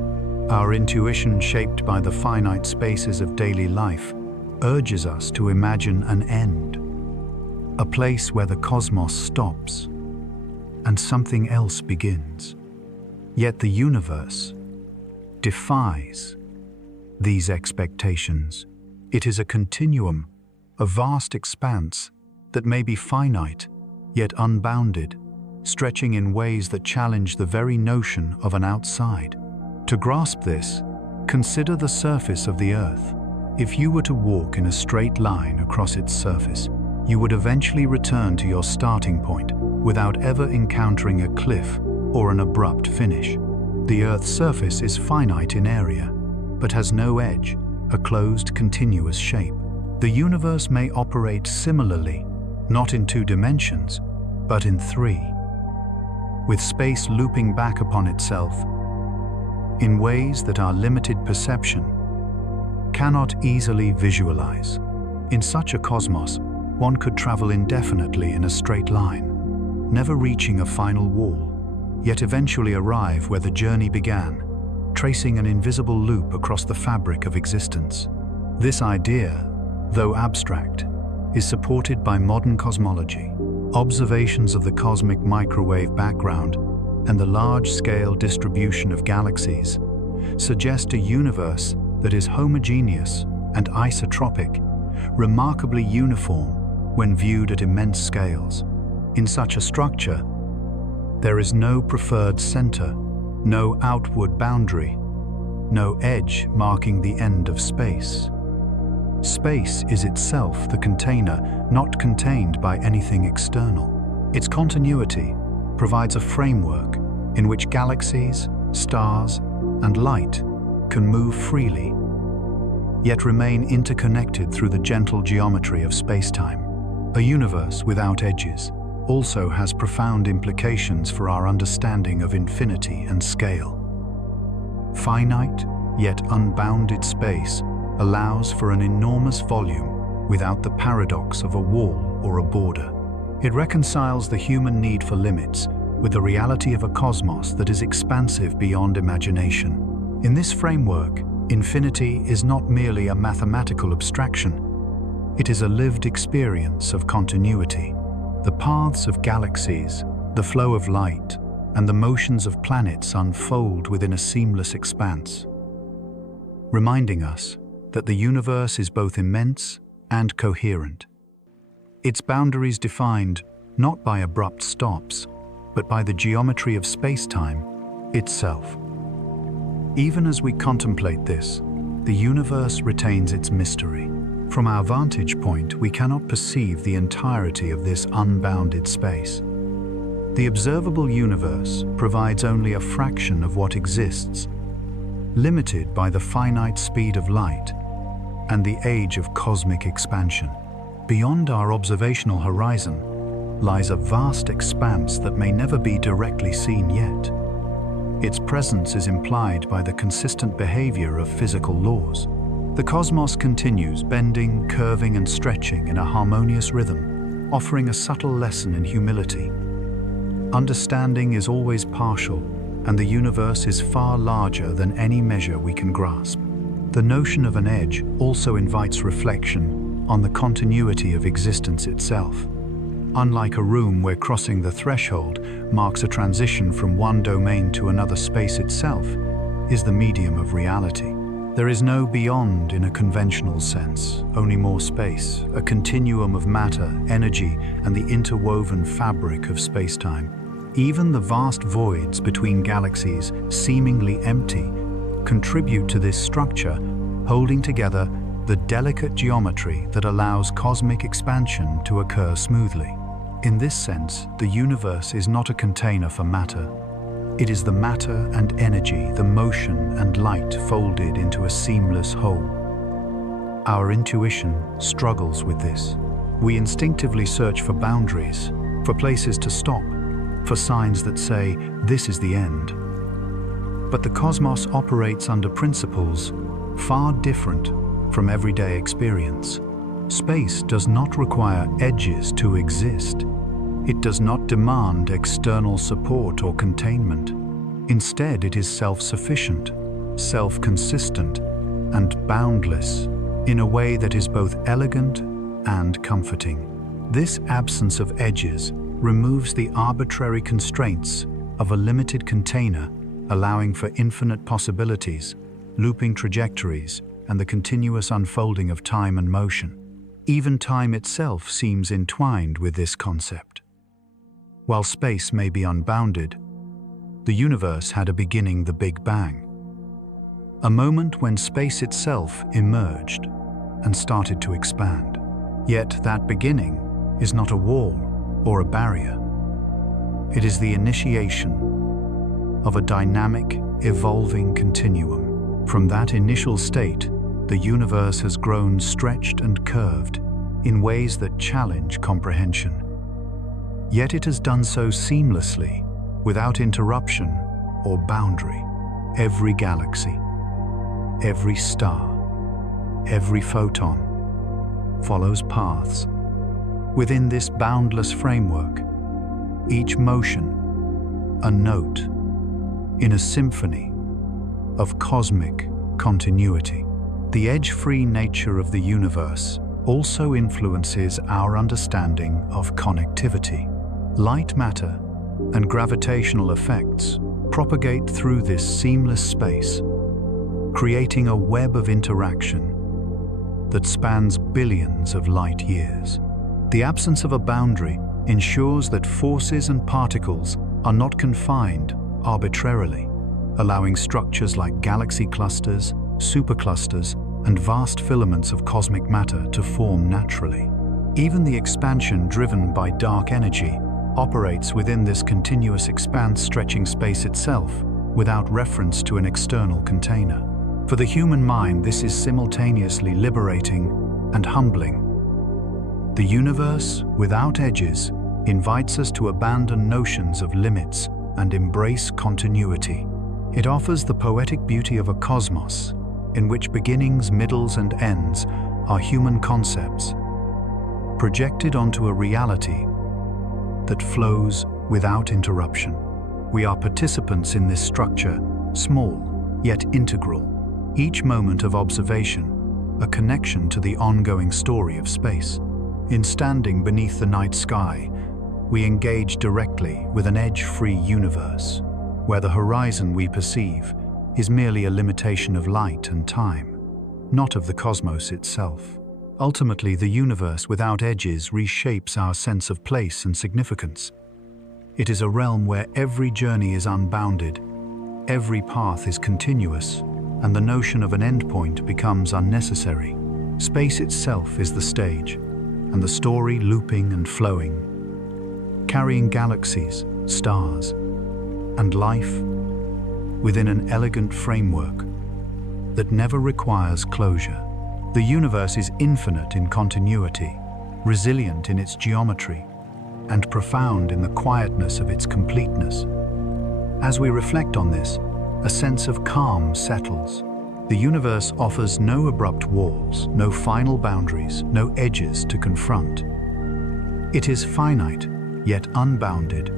Our intuition, shaped by the finite spaces of daily life, urges us to imagine an end, a place where the cosmos stops and something else begins. Yet the universe defies these expectations. It is a continuum, a vast expanse that may be finite, yet unbounded, stretching in ways that challenge the very notion of an outside. To grasp this, consider the surface of the Earth. If you were to walk in a straight line across its surface, you would eventually return to your starting point without ever encountering a cliff or an abrupt finish. The Earth's surface is finite in area, but has no edge, a closed, continuous shape. The universe may operate similarly, not in 2 dimensions, but in 3, with space looping back upon itself in ways that our limited perception cannot easily visualize. In such a cosmos, one could travel indefinitely in a straight line, never reaching a final wall, yet eventually arrive where the journey began, tracing an invisible loop across the fabric of existence. This idea, though abstract, is supported by modern cosmology. Observations of the cosmic microwave background and the large-scale distribution of galaxies suggest a universe that is homogeneous and isotropic, remarkably uniform when viewed at immense scales. In such a structure, there is no preferred center, no outward boundary, no edge marking the end of space. Space is itself the container, not contained by anything external. Its continuity provides a framework in which galaxies, stars, and light can move freely, yet remain interconnected through the gentle geometry of space-time. A universe without edges also has profound implications for our understanding of infinity and scale. Finite, yet unbounded space allows for an enormous volume without the paradox of a wall or a border. It reconciles the human need for limits with the reality of a cosmos that is expansive beyond imagination. In this framework, Infinity is not merely a mathematical abstraction. It is a lived experience of continuity. The paths of galaxies, the flow of light, and the motions of planets unfold within a seamless expanse, reminding us that the universe is both immense and coherent. Its boundaries defined not by abrupt stops, but by the geometry of space-time itself. Even as we contemplate this, the universe retains its mystery. From our vantage point, we cannot perceive the entirety of this unbounded space. The observable universe provides only a fraction of what exists, limited by the finite speed of light and the age of cosmic expansion. Beyond our observational horizon lies a vast expanse that may never be directly seen yet. Its presence is implied by the consistent behavior of physical laws. The cosmos continues, bending, curving, and stretching in a harmonious rhythm, offering a subtle lesson in humility. Understanding is always partial, and the universe is far larger than any measure we can grasp. The notion of an edge also invites reflection on the continuity of existence itself. Unlike a room where crossing the threshold marks a transition from one domain to another, space itself is the medium of reality. There is no beyond in a conventional sense, only more space, a continuum of matter, energy, and the interwoven fabric of space-time. Even the vast voids between galaxies, seemingly empty, contribute to this structure, holding together the delicate geometry that allows cosmic expansion to occur smoothly. In this sense, the universe is not a container for matter. It is the matter and energy, the motion and light folded into a seamless whole. Our intuition struggles with this. We instinctively search for boundaries, for places to stop, for signs that say, this is the end. But the cosmos operates under principles far different from everyday experience. Space does not require edges to exist. It does not demand external support or containment. Instead, it is self-sufficient, self-consistent, and boundless in a way that is both elegant and comforting. This absence of edges removes the arbitrary constraints of a limited container, allowing for infinite possibilities, looping trajectories, and the continuous unfolding of time and motion. Even time itself seems entwined with this concept. While space may be unbounded, the universe had a beginning, the Big Bang, a moment when space itself emerged and started to expand. Yet that beginning is not a wall or a barrier. It is the initiation of a dynamic, evolving continuum. From that initial state, the universe has grown, stretched and curved in ways that challenge comprehension. Yet it has done so seamlessly, without interruption or boundary. Every galaxy, every star, every photon follows paths within this boundless framework, each motion a note in a symphony of cosmic continuity. The edge-free nature of the universe also influences our understanding of connectivity. Light matter and gravitational effects propagate through this seamless space, creating a web of interaction that spans billions of light years. The absence of a boundary ensures that forces and particles are not confined arbitrarily, allowing structures like galaxy clusters, superclusters, and vast filaments of cosmic matter to form naturally. Even the expansion driven by dark energy operates within this continuous expanse, stretching space itself without reference to an external container. For the human mind, this is simultaneously liberating and humbling. The universe, without edges, invites us to abandon notions of limits and embrace continuity. It offers the poetic beauty of a cosmos in which beginnings, middles, and ends are human concepts, projected onto a reality that flows without interruption. We are participants in this structure, small yet integral, Each moment of observation, a connection to the ongoing story of space. In standing beneath the night sky, we engage directly with an edge-free universe, where the horizon we perceive is merely a limitation of light and time, not of the cosmos itself. Ultimately, the universe without edges reshapes our sense of place and significance. It is a realm where every journey is unbounded, every path is continuous, and the notion of an endpoint becomes unnecessary. Space itself is the stage, and the story looping and flowing, carrying galaxies, stars, and life within an elegant framework that never requires closure. The universe is infinite in continuity, resilient in its geometry, and profound in the quietness of its completeness. As we reflect on this, a sense of calm settles. The universe offers no abrupt walls, no final boundaries, no edges to confront. It is finite, yet unbounded,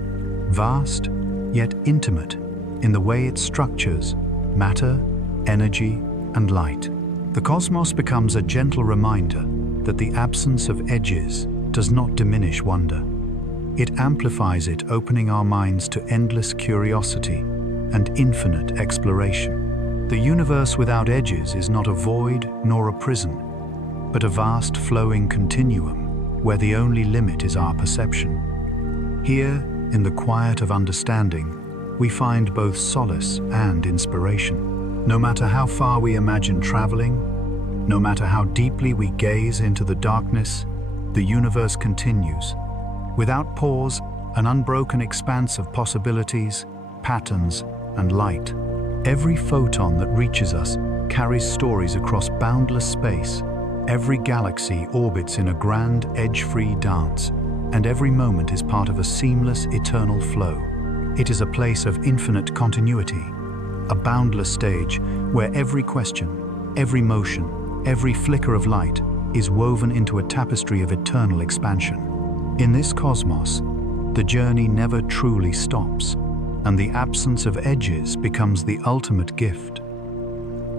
vast, yet intimate in the way it structures matter, energy, and light. The cosmos becomes a gentle reminder that the absence of edges does not diminish wonder. It amplifies it, opening our minds to endless curiosity and infinite exploration. The universe without edges is not a void nor a prison, but a vast flowing continuum where the only limit is our perception. Here, in the quiet of understanding, we find both solace and inspiration. No matter how far we imagine traveling, no matter how deeply we gaze into the darkness, the universe continues. Without pause, an unbroken expanse of possibilities, patterns, and light. Every photon that reaches us carries stories across boundless space. Every galaxy orbits in a grand, edge-free dance, and every moment is part of a seamless, eternal flow. It is a place of infinite continuity, a boundless stage where every question, every motion, every flicker of light is woven into a tapestry of eternal expansion. In this cosmos, the journey never truly stops, and the absence of edges becomes the ultimate gift.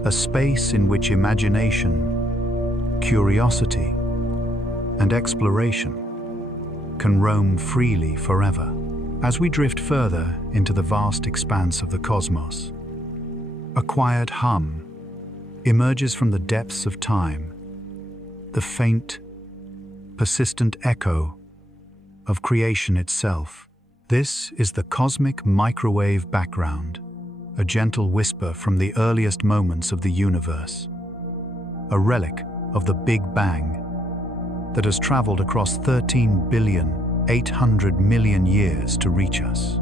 A space in which imagination, curiosity, and exploration can roam freely forever. As we drift further into the vast expanse of the cosmos, a quiet hum emerges from the depths of time, the faint, persistent echo of creation itself. This is the cosmic microwave background, a gentle whisper from the earliest moments of the universe, a relic of the Big Bang that has traveled across 13,800 million years to reach us.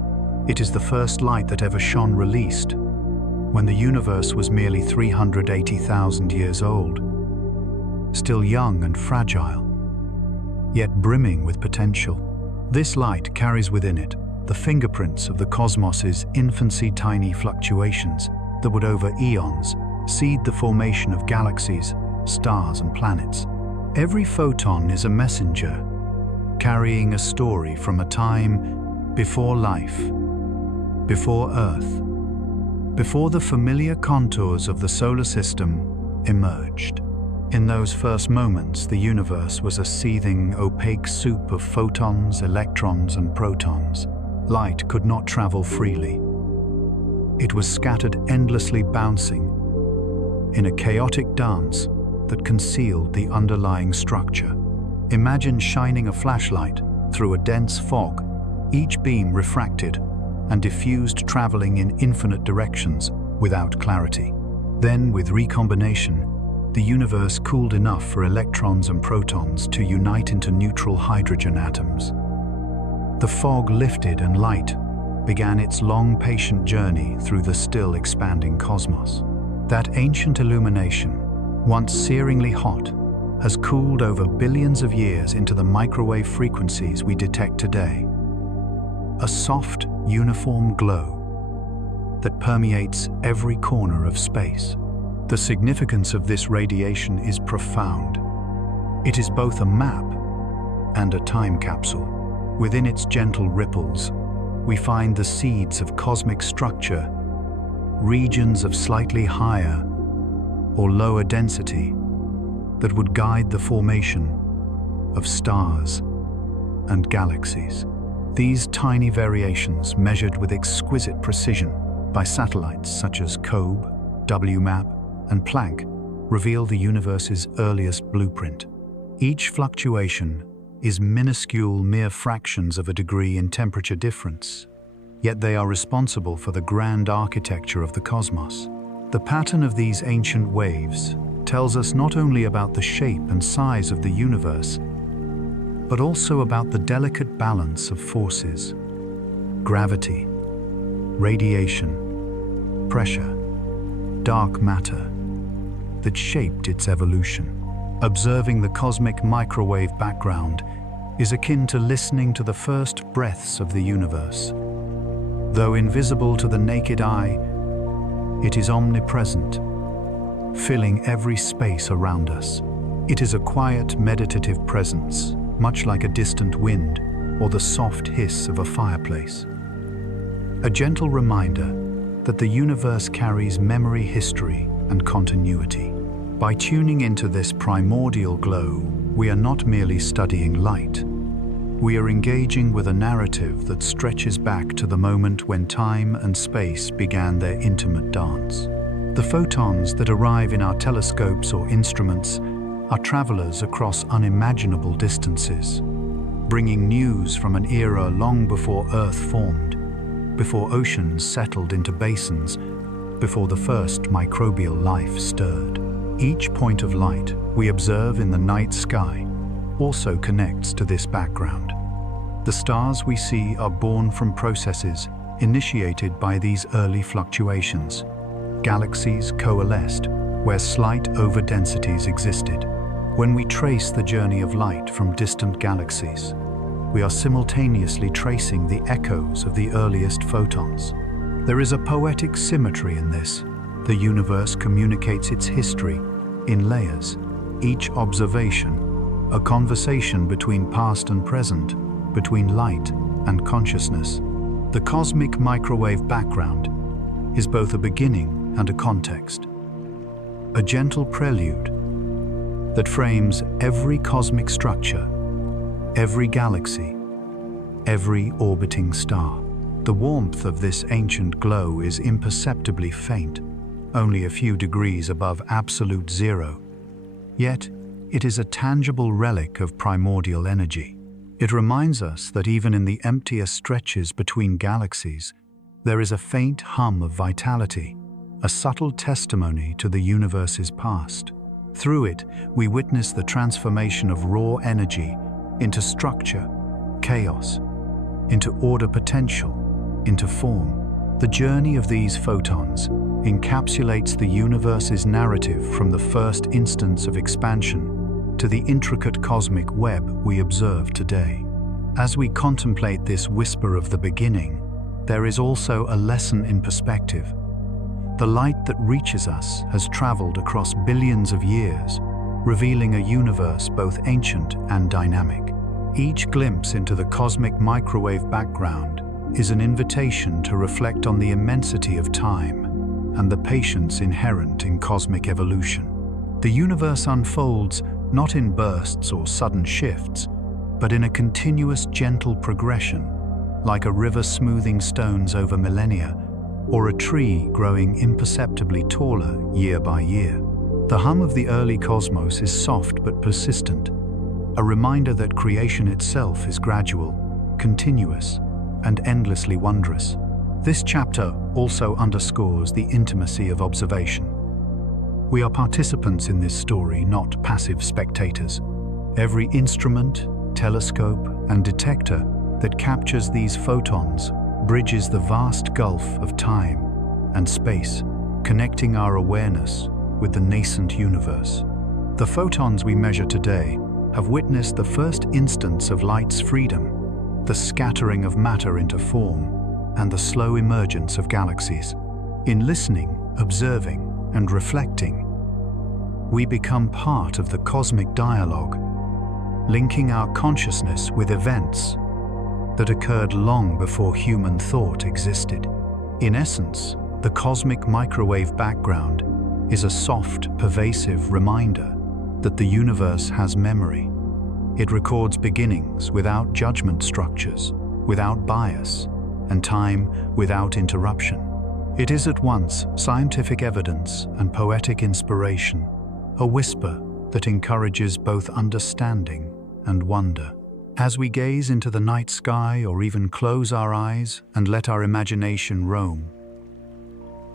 It is the first light that ever shone released, when the universe was merely 380,000 years old, still young and fragile, yet brimming with potential. This light carries within it the fingerprints of the cosmos's infancy, tiny fluctuations that would over eons seed the formation of galaxies, stars, and planets. Every photon is a messenger, carrying a story from a time before life, before Earth, before the familiar contours of the solar system emerged. In those first moments, the universe was a seething, opaque soup of photons, electrons, and protons. Light could not travel freely. It was scattered endlessly, bouncing in a chaotic dance that concealed the underlying structure. Imagine shining a flashlight through a dense fog, each beam refracted and diffused, traveling in infinite directions without clarity. Then, with recombination, the universe cooled enough for electrons and protons to unite into neutral hydrogen atoms. The fog lifted and light began its long, patient journey through the still expanding cosmos. That ancient illumination, once searingly hot, has cooled over billions of years into the microwave frequencies we detect today. A soft, uniform glow that permeates every corner of space. The significance of this radiation is profound. It is both a map and a time capsule. Within its gentle ripples, we find the seeds of cosmic structure, regions of slightly higher or lower density that would guide the formation of stars and galaxies. These tiny variations, measured with exquisite precision by satellites such as COBE, WMAP, and Planck, reveal the universe's earliest blueprint. Each fluctuation is minuscule, mere fractions of a degree in temperature difference, yet they are responsible for the grand architecture of the cosmos. The pattern of these ancient waves tells us not only about the shape and size of the universe, but also about the delicate balance of forces: gravity, radiation, pressure, dark matter, that shaped its evolution. Observing the cosmic microwave background is akin to listening to the first breaths of the universe. Though invisible to the naked eye, it is omnipresent, filling every space around us. It is a quiet, meditative presence, much like a distant wind or the soft hiss of a fireplace. A gentle reminder that the universe carries memory, history, and continuity. By tuning into this primordial glow, we are not merely studying light. We are engaging with a narrative that stretches back to the moment when time and space began their intimate dance. The photons that arrive in our telescopes or instruments are travelers across unimaginable distances, bringing news from an era long before Earth formed, before oceans settled into basins, before the first microbial life stirred. Each point of light we observe in the night sky also connects to this background. The stars we see are born from processes initiated by these early fluctuations. Galaxies coalesced where slight overdensities existed. When we trace the journey of light from distant galaxies, we are simultaneously tracing the echoes of the earliest photons. There is a poetic symmetry in this. The universe communicates its history in layers, each observation a conversation between past and present, between light and consciousness. The cosmic microwave background is both a beginning and a context, a gentle prelude that frames every cosmic structure, every galaxy, every orbiting star. The warmth of this ancient glow is imperceptibly faint, only a few degrees above absolute zero. Yet, it is a tangible relic of primordial energy. It reminds us that even in the emptier stretches between galaxies, there is a faint hum of vitality, a subtle testimony to the universe's past. Through it, we witness the transformation of raw energy into structure, chaos, into order potential, into form. The journey of these photons encapsulates the universe's narrative from the first instance of expansion to the intricate cosmic web we observe today. As we contemplate this whisper of the beginning, there is also a lesson in perspective. The light that reaches us has traveled across billions of years, revealing a universe both ancient and dynamic. Each glimpse into the cosmic microwave background is an invitation to reflect on the immensity of time and the patience inherent in cosmic evolution. The universe unfolds not in bursts or sudden shifts, but in a continuous, gentle progression, like a river smoothing stones over millennia, or a tree growing imperceptibly taller year by year. The hum of the early cosmos is soft but persistent, a reminder that creation itself is gradual, continuous, and endlessly wondrous. This chapter also underscores the intimacy of observation. We are participants in this story, not passive spectators. Every instrument, telescope, and detector that captures these photons bridges the vast gulf of time and space, connecting our awareness with the nascent universe. The photons we measure today have witnessed the first instance of light's freedom, the scattering of matter into form, and the slow emergence of galaxies. In listening, observing, and reflecting, we become part of the cosmic dialogue, linking our consciousness with events that occurred long before human thought existed. In essence, the cosmic microwave background is a soft, pervasive reminder that the universe has memory. It records beginnings without judgment structures, without bias, and time without interruption. It is at once scientific evidence and poetic inspiration, a whisper that encourages both understanding and wonder. As we gaze into the night sky or even close our eyes and let our imagination roam,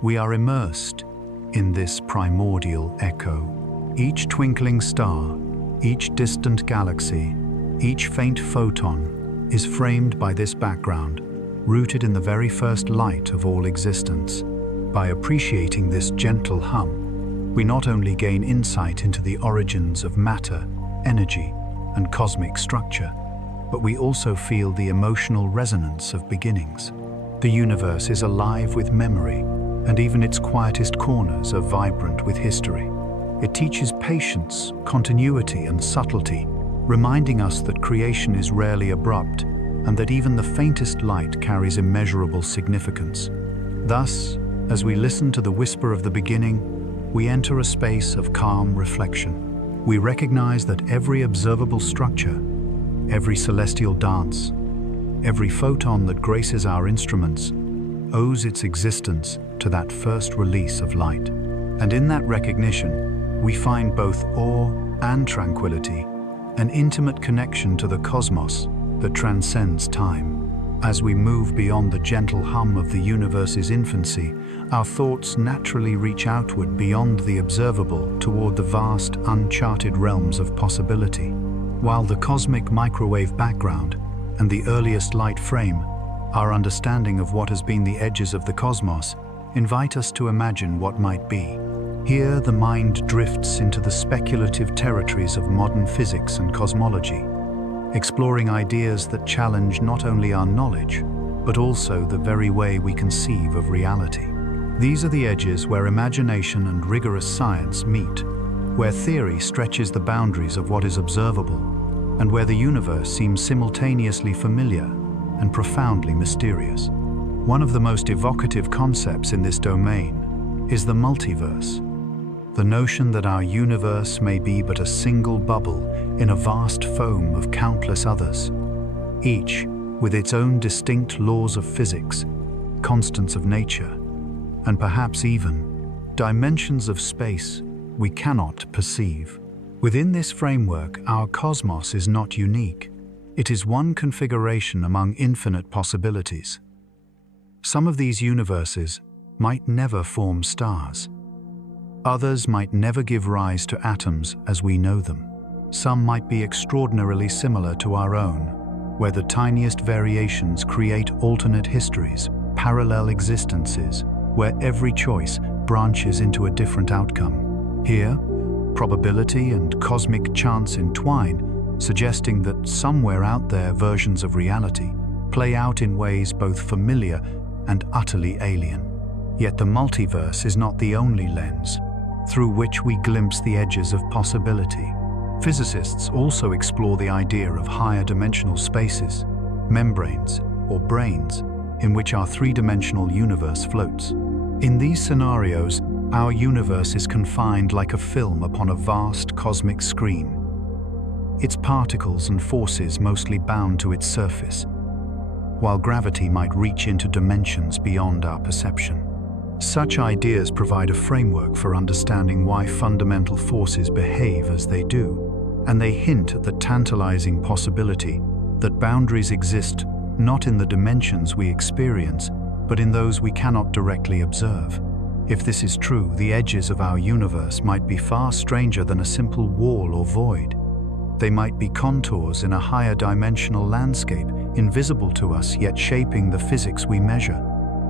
we are immersed in this primordial echo. Each twinkling star, each distant galaxy, each faint photon is framed by this background, rooted in the very first light of all existence. By appreciating this gentle hum, we not only gain insight into the origins of matter, energy, and cosmic structure, but we also feel the emotional resonance of beginnings. The universe is alive with memory, and even its quietest corners are vibrant with history. It teaches patience, continuity, and subtlety, reminding us that creation is rarely abrupt, and that even the faintest light carries immeasurable significance. Thus, as we listen to the whisper of the beginning, we enter a space of calm reflection. We recognize that every observable structure, every celestial dance, every photon that graces our instruments, owes its existence to that first release of light. And in that recognition, we find both awe and tranquility, an intimate connection to the cosmos that transcends time. As we move beyond the gentle hum of the universe's infancy, our thoughts naturally reach outward beyond the observable toward the vast, uncharted realms of possibility. While the cosmic microwave background and the earliest light frame, our understanding of what has been the edges of the cosmos, invite us to imagine what might be. Here, the mind drifts into the speculative territories of modern physics and cosmology, exploring ideas that challenge not only our knowledge, but also the very way we conceive of reality. These are the edges where imagination and rigorous science meet, where theory stretches the boundaries of what is observable, and where the universe seems simultaneously familiar and profoundly mysterious. One of the most evocative concepts in this domain is the multiverse, the notion that our universe may be but a single bubble in a vast foam of countless others, each with its own distinct laws of physics, constants of nature, and perhaps even dimensions of space we cannot perceive. Within this framework, our cosmos is not unique. It is one configuration among infinite possibilities. Some of these universes might never form stars. Others might never give rise to atoms as we know them. Some might be extraordinarily similar to our own, where the tiniest variations create alternate histories, parallel existences, where every choice branches into a different outcome. Here, probability and cosmic chance entwine, suggesting that somewhere out there versions of reality play out in ways both familiar and utterly alien. Yet the multiverse is not the only lens through which we glimpse the edges of possibility. Physicists also explore the idea of higher dimensional spaces, membranes, or branes, in which our three-dimensional universe floats. In these scenarios, our universe is confined like a film upon a vast cosmic screen, its particles and forces mostly bound to its surface, while gravity might reach into dimensions beyond our perception. Such ideas provide a framework for understanding why fundamental forces behave as they do, and they hint at the tantalizing possibility that boundaries exist not in the dimensions we experience, but in those we cannot directly observe. If this is true, the edges of our universe might be far stranger than a simple wall or void. They might be contours in a higher dimensional landscape, invisible to us yet shaping the physics we measure.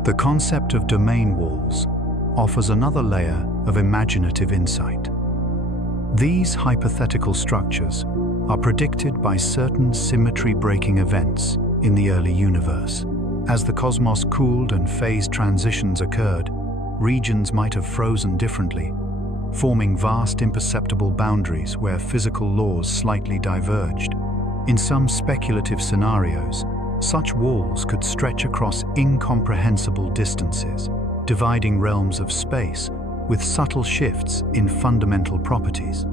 The concept of domain walls offers another layer of imaginative insight. These hypothetical structures are predicted by certain symmetry-breaking events in the early universe. As the cosmos cooled and phase transitions occurred, regions might have frozen differently, forming vast imperceptible boundaries where physical laws slightly diverged. In some speculative scenarios, such walls could stretch across incomprehensible distances, dividing realms of space with subtle shifts in fundamental properties.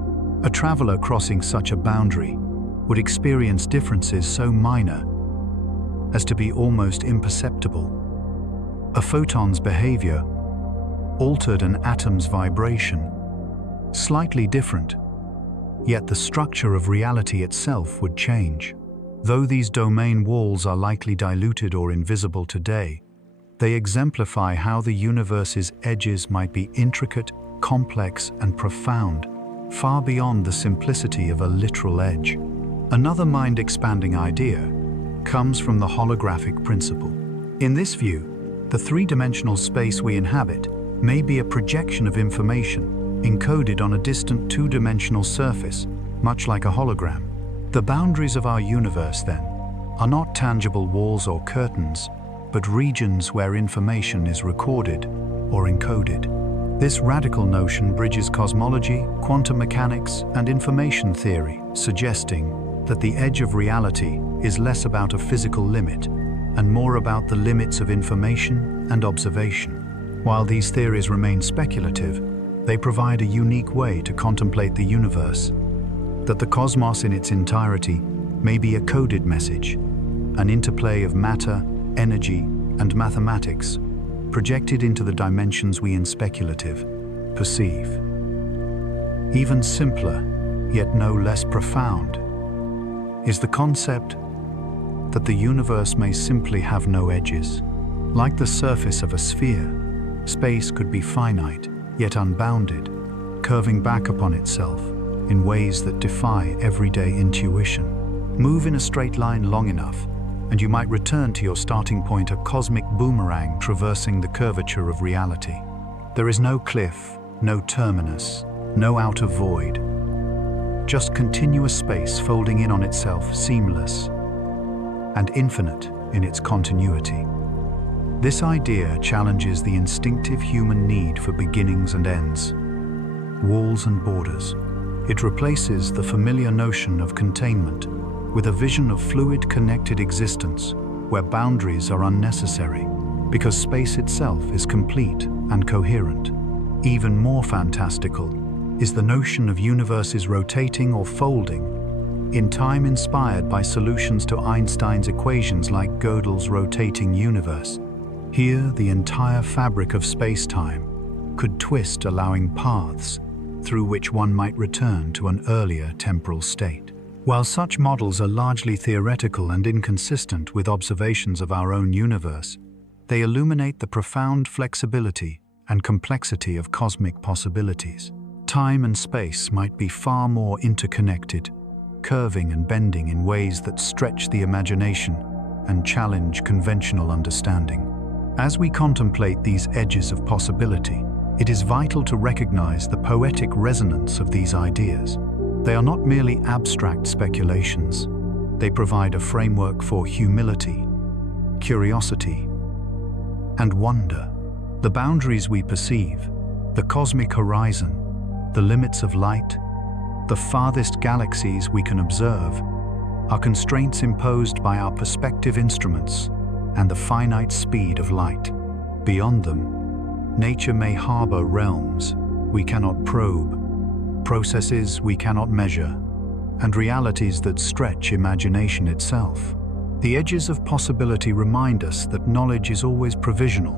A traveler crossing such a boundary would experience differences so minor as to be almost imperceptible. A photon's behavior altered an atom's vibration, slightly different, yet the structure of reality itself would change. Though these domain walls are likely diluted or invisible today, they exemplify how the universe's edges might be intricate, complex, and profound, far beyond the simplicity of a literal edge. Another mind-expanding idea comes from the holographic principle. In this view, the three-dimensional space we inhabit may be a projection of information encoded on a distant two-dimensional surface, much like a hologram. The boundaries of our universe, then, are not tangible walls or curtains, but regions where information is recorded or encoded. This radical notion bridges cosmology, quantum mechanics, and information theory, suggesting that the edge of reality is less about a physical limit and more about the limits of information and observation. While these theories remain speculative, they provide a unique way to contemplate the universe, that the cosmos in its entirety may be a coded message, an interplay of matter, energy, and mathematics, projected into the dimensions we in speculative perceive. Even simpler, yet no less profound, is the concept that the universe may simply have no edges. Like the surface of a sphere, space could be finite, yet unbounded, curving back upon itself in ways that defy everyday intuition. Move in a straight line long enough, and you might return to your starting point, a cosmic boomerang traversing the curvature of reality. There is no cliff, no terminus, no outer void, just continuous space folding in on itself, seamless and infinite in its continuity. This idea challenges the instinctive human need for beginnings and ends, walls and borders. It replaces the familiar notion of containment with a vision of fluid, connected existence where boundaries are unnecessary because space itself is complete and coherent. Even more fantastical is the notion of universes rotating or folding in time, inspired by solutions to Einstein's equations like Gödel's rotating universe. Here, the entire fabric of space-time could twist, allowing paths through which one might return to an earlier temporal state. While such models are largely theoretical and inconsistent with observations of our own universe, they illuminate the profound flexibility and complexity of cosmic possibilities. Time and space might be far more interconnected, curving and bending in ways that stretch the imagination and challenge conventional understanding. As we contemplate these edges of possibility, it is vital to recognize the poetic resonance of these ideas. They are not merely abstract speculations. They provide a framework for humility, curiosity, and wonder. The boundaries we perceive, the cosmic horizon, the limits of light, the farthest galaxies we can observe, are constraints imposed by our perspective instruments and the finite speed of light. Beyond them, nature may harbor realms we cannot probe, processes we cannot measure, and realities that stretch imagination itself. The edges of possibility remind us that knowledge is always provisional,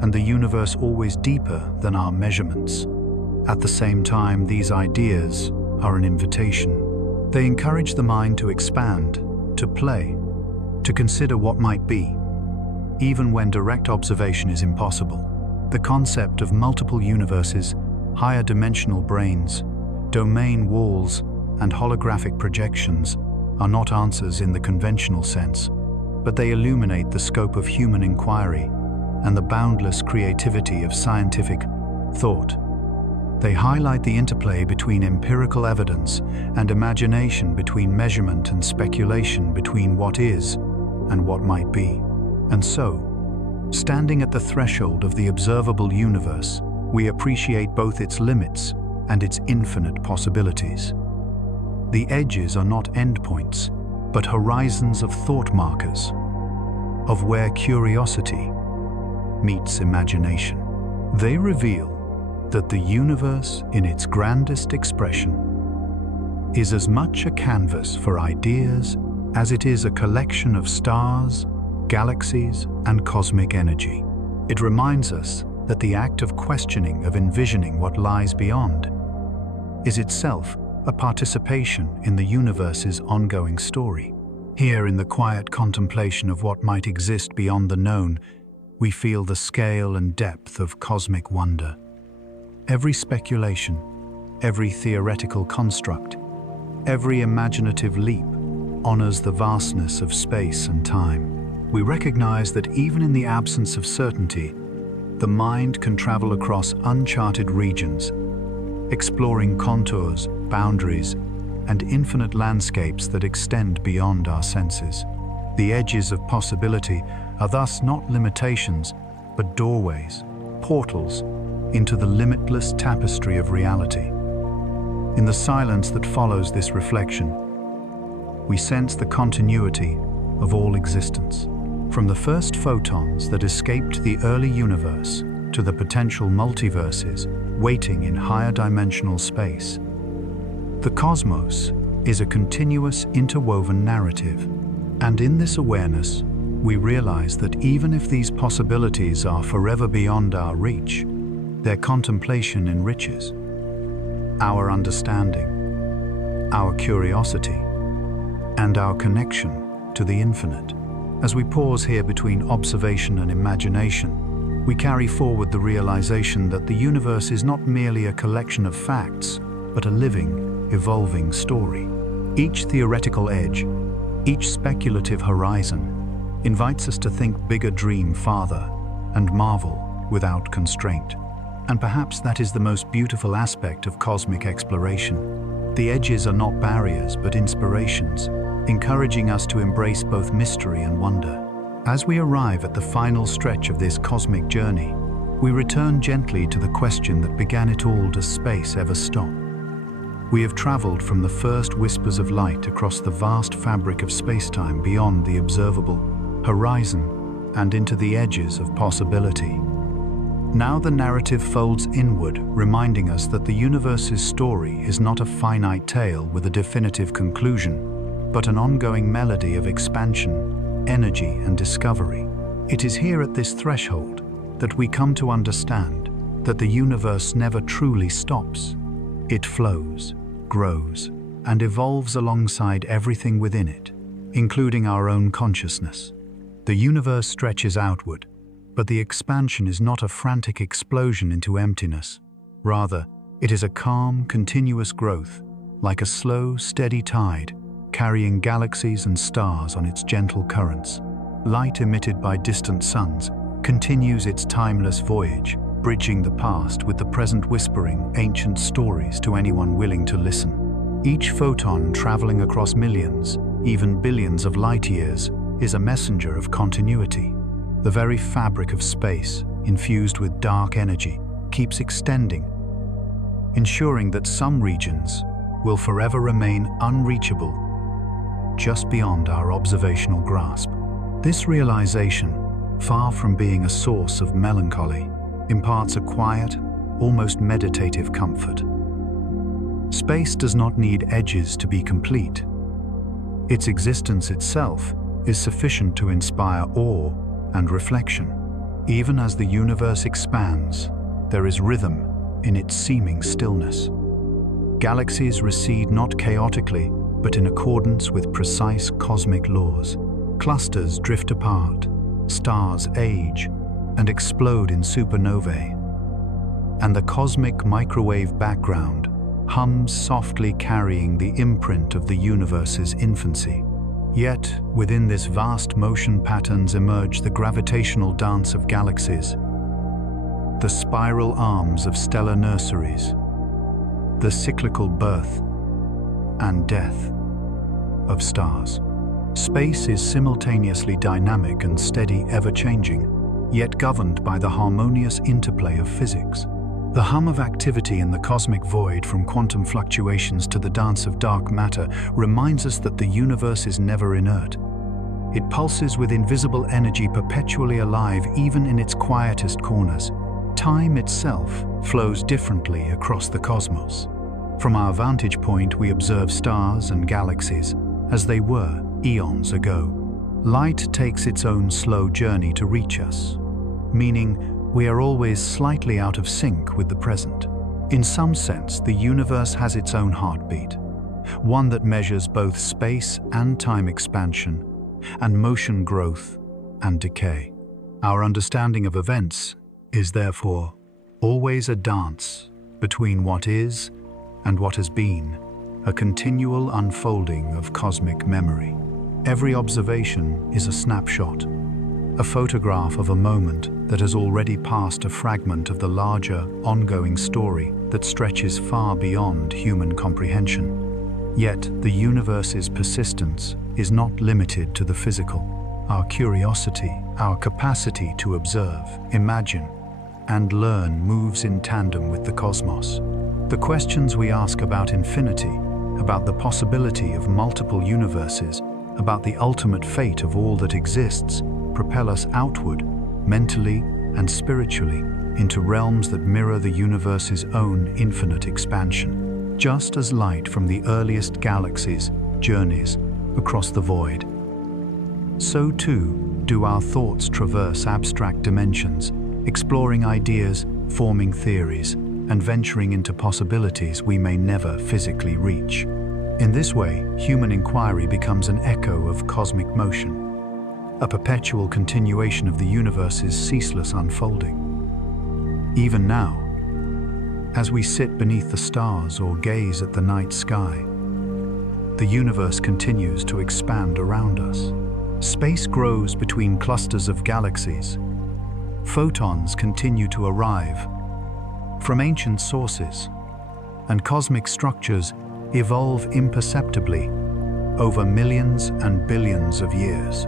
and the universe always deeper than our measurements. At the same time, these ideas are an invitation. They encourage the mind to expand, to play, to consider what might be, even when direct observation is impossible. The concept of multiple universes, higher dimensional brains, domain walls, and holographic projections are not answers in the conventional sense, but they illuminate the scope of human inquiry and the boundless creativity of scientific thought. They highlight the interplay between empirical evidence and imagination, between measurement and speculation, between what is and what might be. And so, standing at the threshold of the observable universe, we appreciate both its limits and its infinite possibilities. The edges are not endpoints, but horizons of thought markers, of where curiosity meets imagination. They reveal that the universe, in its grandest expression, is as much a canvas for ideas as it is a collection of stars, galaxies, and cosmic energy. It reminds us that the act of questioning, of envisioning what lies beyond, is itself a participation in the universe's ongoing story. Here, in the quiet contemplation of what might exist beyond the known, we feel the scale and depth of cosmic wonder. Every speculation, every theoretical construct, every imaginative leap honors the vastness of space and time. We recognize that even in the absence of certainty, the mind can travel across uncharted regions, exploring contours, boundaries, and infinite landscapes that extend beyond our senses. The edges of possibility are thus not limitations, but doorways, portals, into the limitless tapestry of reality. In the silence that follows this reflection, we sense the continuity of all existence. From the first photons that escaped the early universe to the potential multiverses waiting in higher dimensional space, the cosmos is a continuous interwoven narrative. And in this awareness, we realize that even if these possibilities are forever beyond our reach, their contemplation enriches our understanding, our curiosity, and our connection to the infinite. As we pause here between observation and imagination, we carry forward the realization that the universe is not merely a collection of facts, but a living, evolving story. Each theoretical edge, each speculative horizon, invites us to think bigger, dream farther, and marvel without constraint. And perhaps that is the most beautiful aspect of cosmic exploration. The edges are not barriers, but inspirations, encouraging us to embrace both mystery and wonder. As we arrive at the final stretch of this cosmic journey, we return gently to the question that began it all: does space ever stop? We have traveled from the first whispers of light across the vast fabric of space-time beyond the observable horizon and into the edges of possibility. Now the narrative folds inward, reminding us that the universe's story is not a finite tale with a definitive conclusion, but an ongoing melody of expansion, energy, and discovery. It is here at this threshold that we come to understand that the universe never truly stops. It flows, grows, and evolves alongside everything within it, including our own consciousness. The universe stretches outward, but the expansion is not a frantic explosion into emptiness. Rather, it is a calm, continuous growth, like a slow, steady tide, carrying galaxies and stars on its gentle currents. Light emitted by distant suns continues its timeless voyage, bridging the past with the present, whispering ancient stories to anyone willing to listen. Each photon traveling across millions, even billions of light years, is a messenger of continuity. The very fabric of space, infused with dark energy, keeps extending, ensuring that some regions will forever remain unreachable, just beyond our observational grasp. This realization, far from being a source of melancholy, imparts a quiet, almost meditative comfort. Space does not need edges to be complete. Its existence itself is sufficient to inspire awe and reflection. Even as the universe expands, there is rhythm in its seeming stillness. Galaxies recede not chaotically, but in accordance with precise cosmic laws. Clusters drift apart, stars age and explode in supernovae, and the cosmic microwave background hums softly, carrying the imprint of the universe's infancy. Yet, within this vast motion patterns emerge the gravitational dance of galaxies, the spiral arms of stellar nurseries, the cyclical birth and death of stars. Space is simultaneously dynamic and steady, ever-changing, yet governed by the harmonious interplay of physics. The hum of activity in the cosmic void, from quantum fluctuations to the dance of dark matter, reminds us that the universe is never inert. It pulses with invisible energy, perpetually alive even in its quietest corners. Time itself flows differently across the cosmos. From our vantage point, we observe stars and galaxies as they were eons ago. Light takes its own slow journey to reach us, meaning we are always slightly out of sync with the present. In some sense, the universe has its own heartbeat, one that measures both space and time expansion, and motion growth and decay. Our understanding of events is therefore always a dance between what is and what has been, a continual unfolding of cosmic memory. Every observation is a snapshot, a photograph of a moment that has already passed a fragment of the larger, ongoing story that stretches far beyond human comprehension. Yet, the universe's persistence is not limited to the physical. Our curiosity, our capacity to observe, imagine, and learn moves in tandem with the cosmos. The questions we ask about infinity, about the possibility of multiple universes, about the ultimate fate of all that exists, propel us outward, mentally and spiritually, into realms that mirror the universe's own infinite expansion. Just as light from the earliest galaxies journeys across the void, so too do our thoughts traverse abstract dimensions, exploring ideas, forming theories, and venturing into possibilities we may never physically reach. In this way, human inquiry becomes an echo of cosmic motion, a perpetual continuation of the universe's ceaseless unfolding. Even now, as we sit beneath the stars or gaze at the night sky, the universe continues to expand around us. Space grows between clusters of galaxies. Photons continue to arrive from ancient sources, and cosmic structures evolve imperceptibly over millions and billions of years.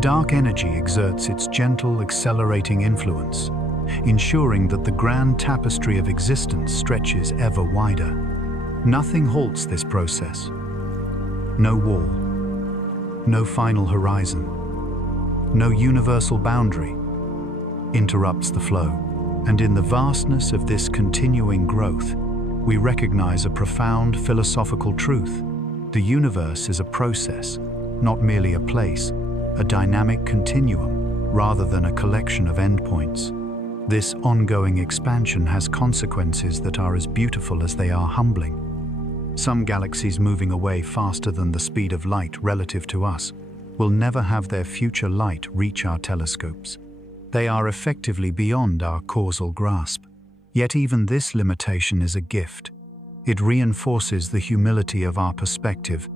Dark energy exerts its gentle, accelerating influence, ensuring that the grand tapestry of existence stretches ever wider. Nothing halts this process. No wall, no final horizon, no universal boundary interrupts the flow. And in the vastness of this continuing growth, we recognize a profound philosophical truth. The universe is a process, not merely a place, a dynamic continuum, rather than a collection of endpoints. This ongoing expansion has consequences that are as beautiful as they are humbling. Some galaxies moving away faster than the speed of light relative to us will never have their future light reach our telescopes. They are effectively beyond our causal grasp. Yet even this limitation is a gift. It reinforces the humility of our perspective,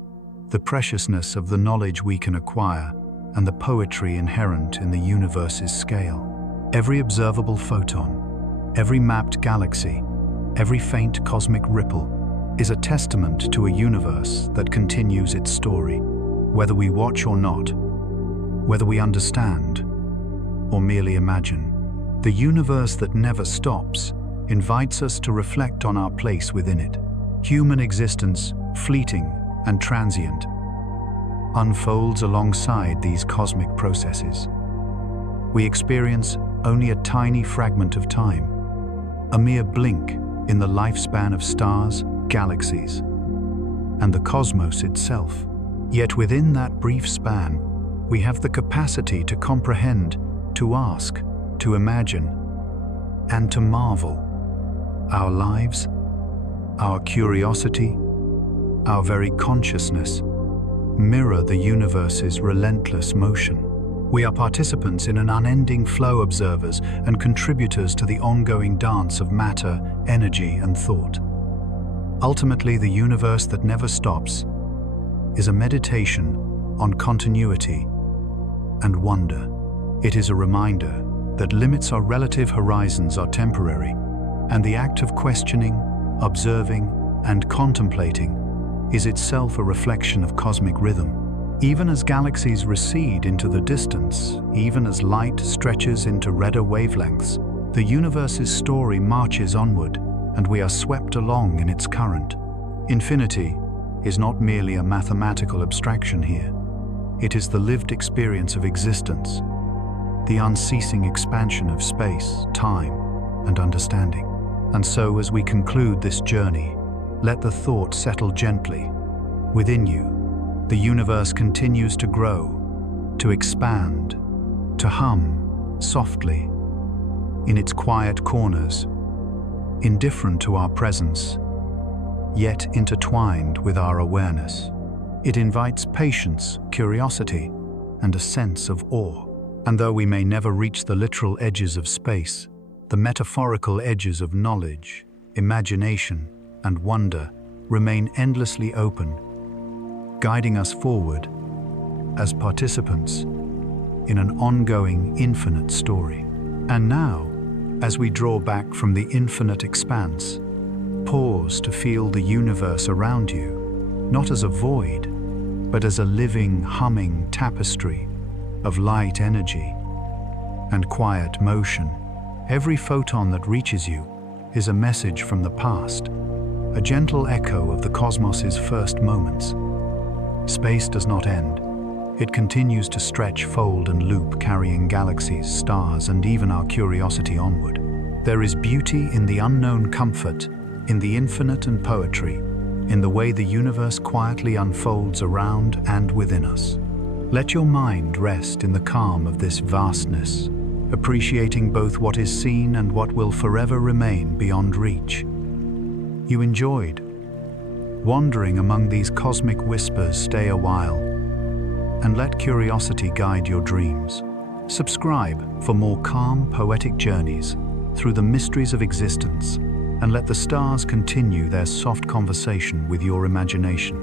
the preciousness of the knowledge we can acquire, and the poetry inherent in the universe's scale. Every observable photon, every mapped galaxy, every faint cosmic ripple is a testament to a universe that continues its story. Whether we watch or not, whether we understand or merely imagine, the universe that never stops invites us to reflect on our place within it. Human existence, fleeting and transient, unfolds alongside these cosmic processes. We experience only a tiny fragment of time, a mere blink in the lifespan of stars, galaxies, and the cosmos itself. Yet within that brief span, we have the capacity to comprehend, to ask, to imagine, and to marvel. Our lives, our curiosity, our very consciousness mirror the universe's relentless motion. We are participants in an unending flow, observers and contributors to the ongoing dance of matter, energy, and thought. Ultimately, the universe that never stops is a meditation on continuity and wonder. It is a reminder that limits or relative horizons are temporary, and the act of questioning, observing, and contemplating is itself a reflection of cosmic rhythm. Even as galaxies recede into the distance, even as light stretches into redder wavelengths, the universe's story marches onward, and we are swept along in its current. Infinity is not merely a mathematical abstraction here. It is the lived experience of existence, the unceasing expansion of space, time, and understanding. And so, as we conclude this journey, let the thought settle gently. Within you, the universe continues to grow, to expand, to hum softly in its quiet corners, indifferent to our presence, yet intertwined with our awareness. It invites patience, curiosity, and a sense of awe. And though we may never reach the literal edges of space, the metaphorical edges of knowledge, imagination, and wonder remain endlessly open, guiding us forward as participants in an ongoing infinite story. And now, as we draw back from the infinite expanse, pause to feel the universe around you, not as a void, but as a living, humming tapestry of light energy and quiet motion. Every photon that reaches you is a message from the past, a gentle echo of the cosmos's first moments. Space does not end. It continues to stretch, fold, and loop, carrying galaxies, stars, and even our curiosity onward. There is beauty in the unknown, comfort in the infinite, and poetry in the way the universe quietly unfolds around and within us. Let your mind rest in the calm of this vastness, appreciating both what is seen and what will forever remain beyond reach. You enjoyed wandering among these cosmic whispers. Stay a while and let curiosity guide your dreams. Subscribe for more calm, poetic journeys through the mysteries of existence, and let the stars continue their soft conversation with your imagination.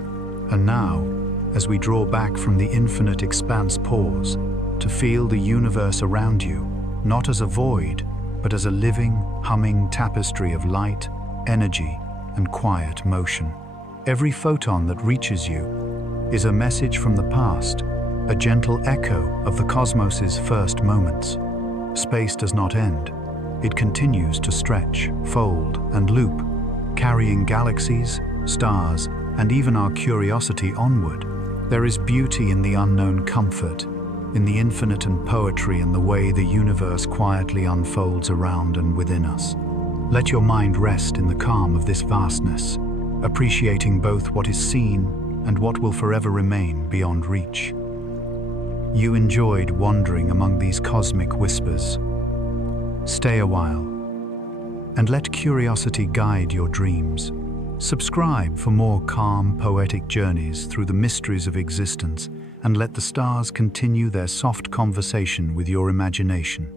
And now, as we draw back from the infinite expanse, pause to feel the universe around you, not as a void, but as a living, humming tapestry of light, energy, and quiet motion. Every photon that reaches you is a message from the past, a gentle echo of the cosmos's first moments. Space does not end. It continues to stretch, fold, and loop, carrying galaxies, stars, and even our curiosity onward. There is beauty in the unknown, comfort in the infinite, and poetry in the way the universe quietly unfolds around and within us. Let your mind rest in the calm of this vastness, appreciating both what is seen and what will forever remain beyond reach. You enjoyed wandering among these cosmic whispers. Stay a while and let curiosity guide your dreams. Subscribe for more calm, poetic journeys through the mysteries of existence, and let the stars continue their soft conversation with your imagination.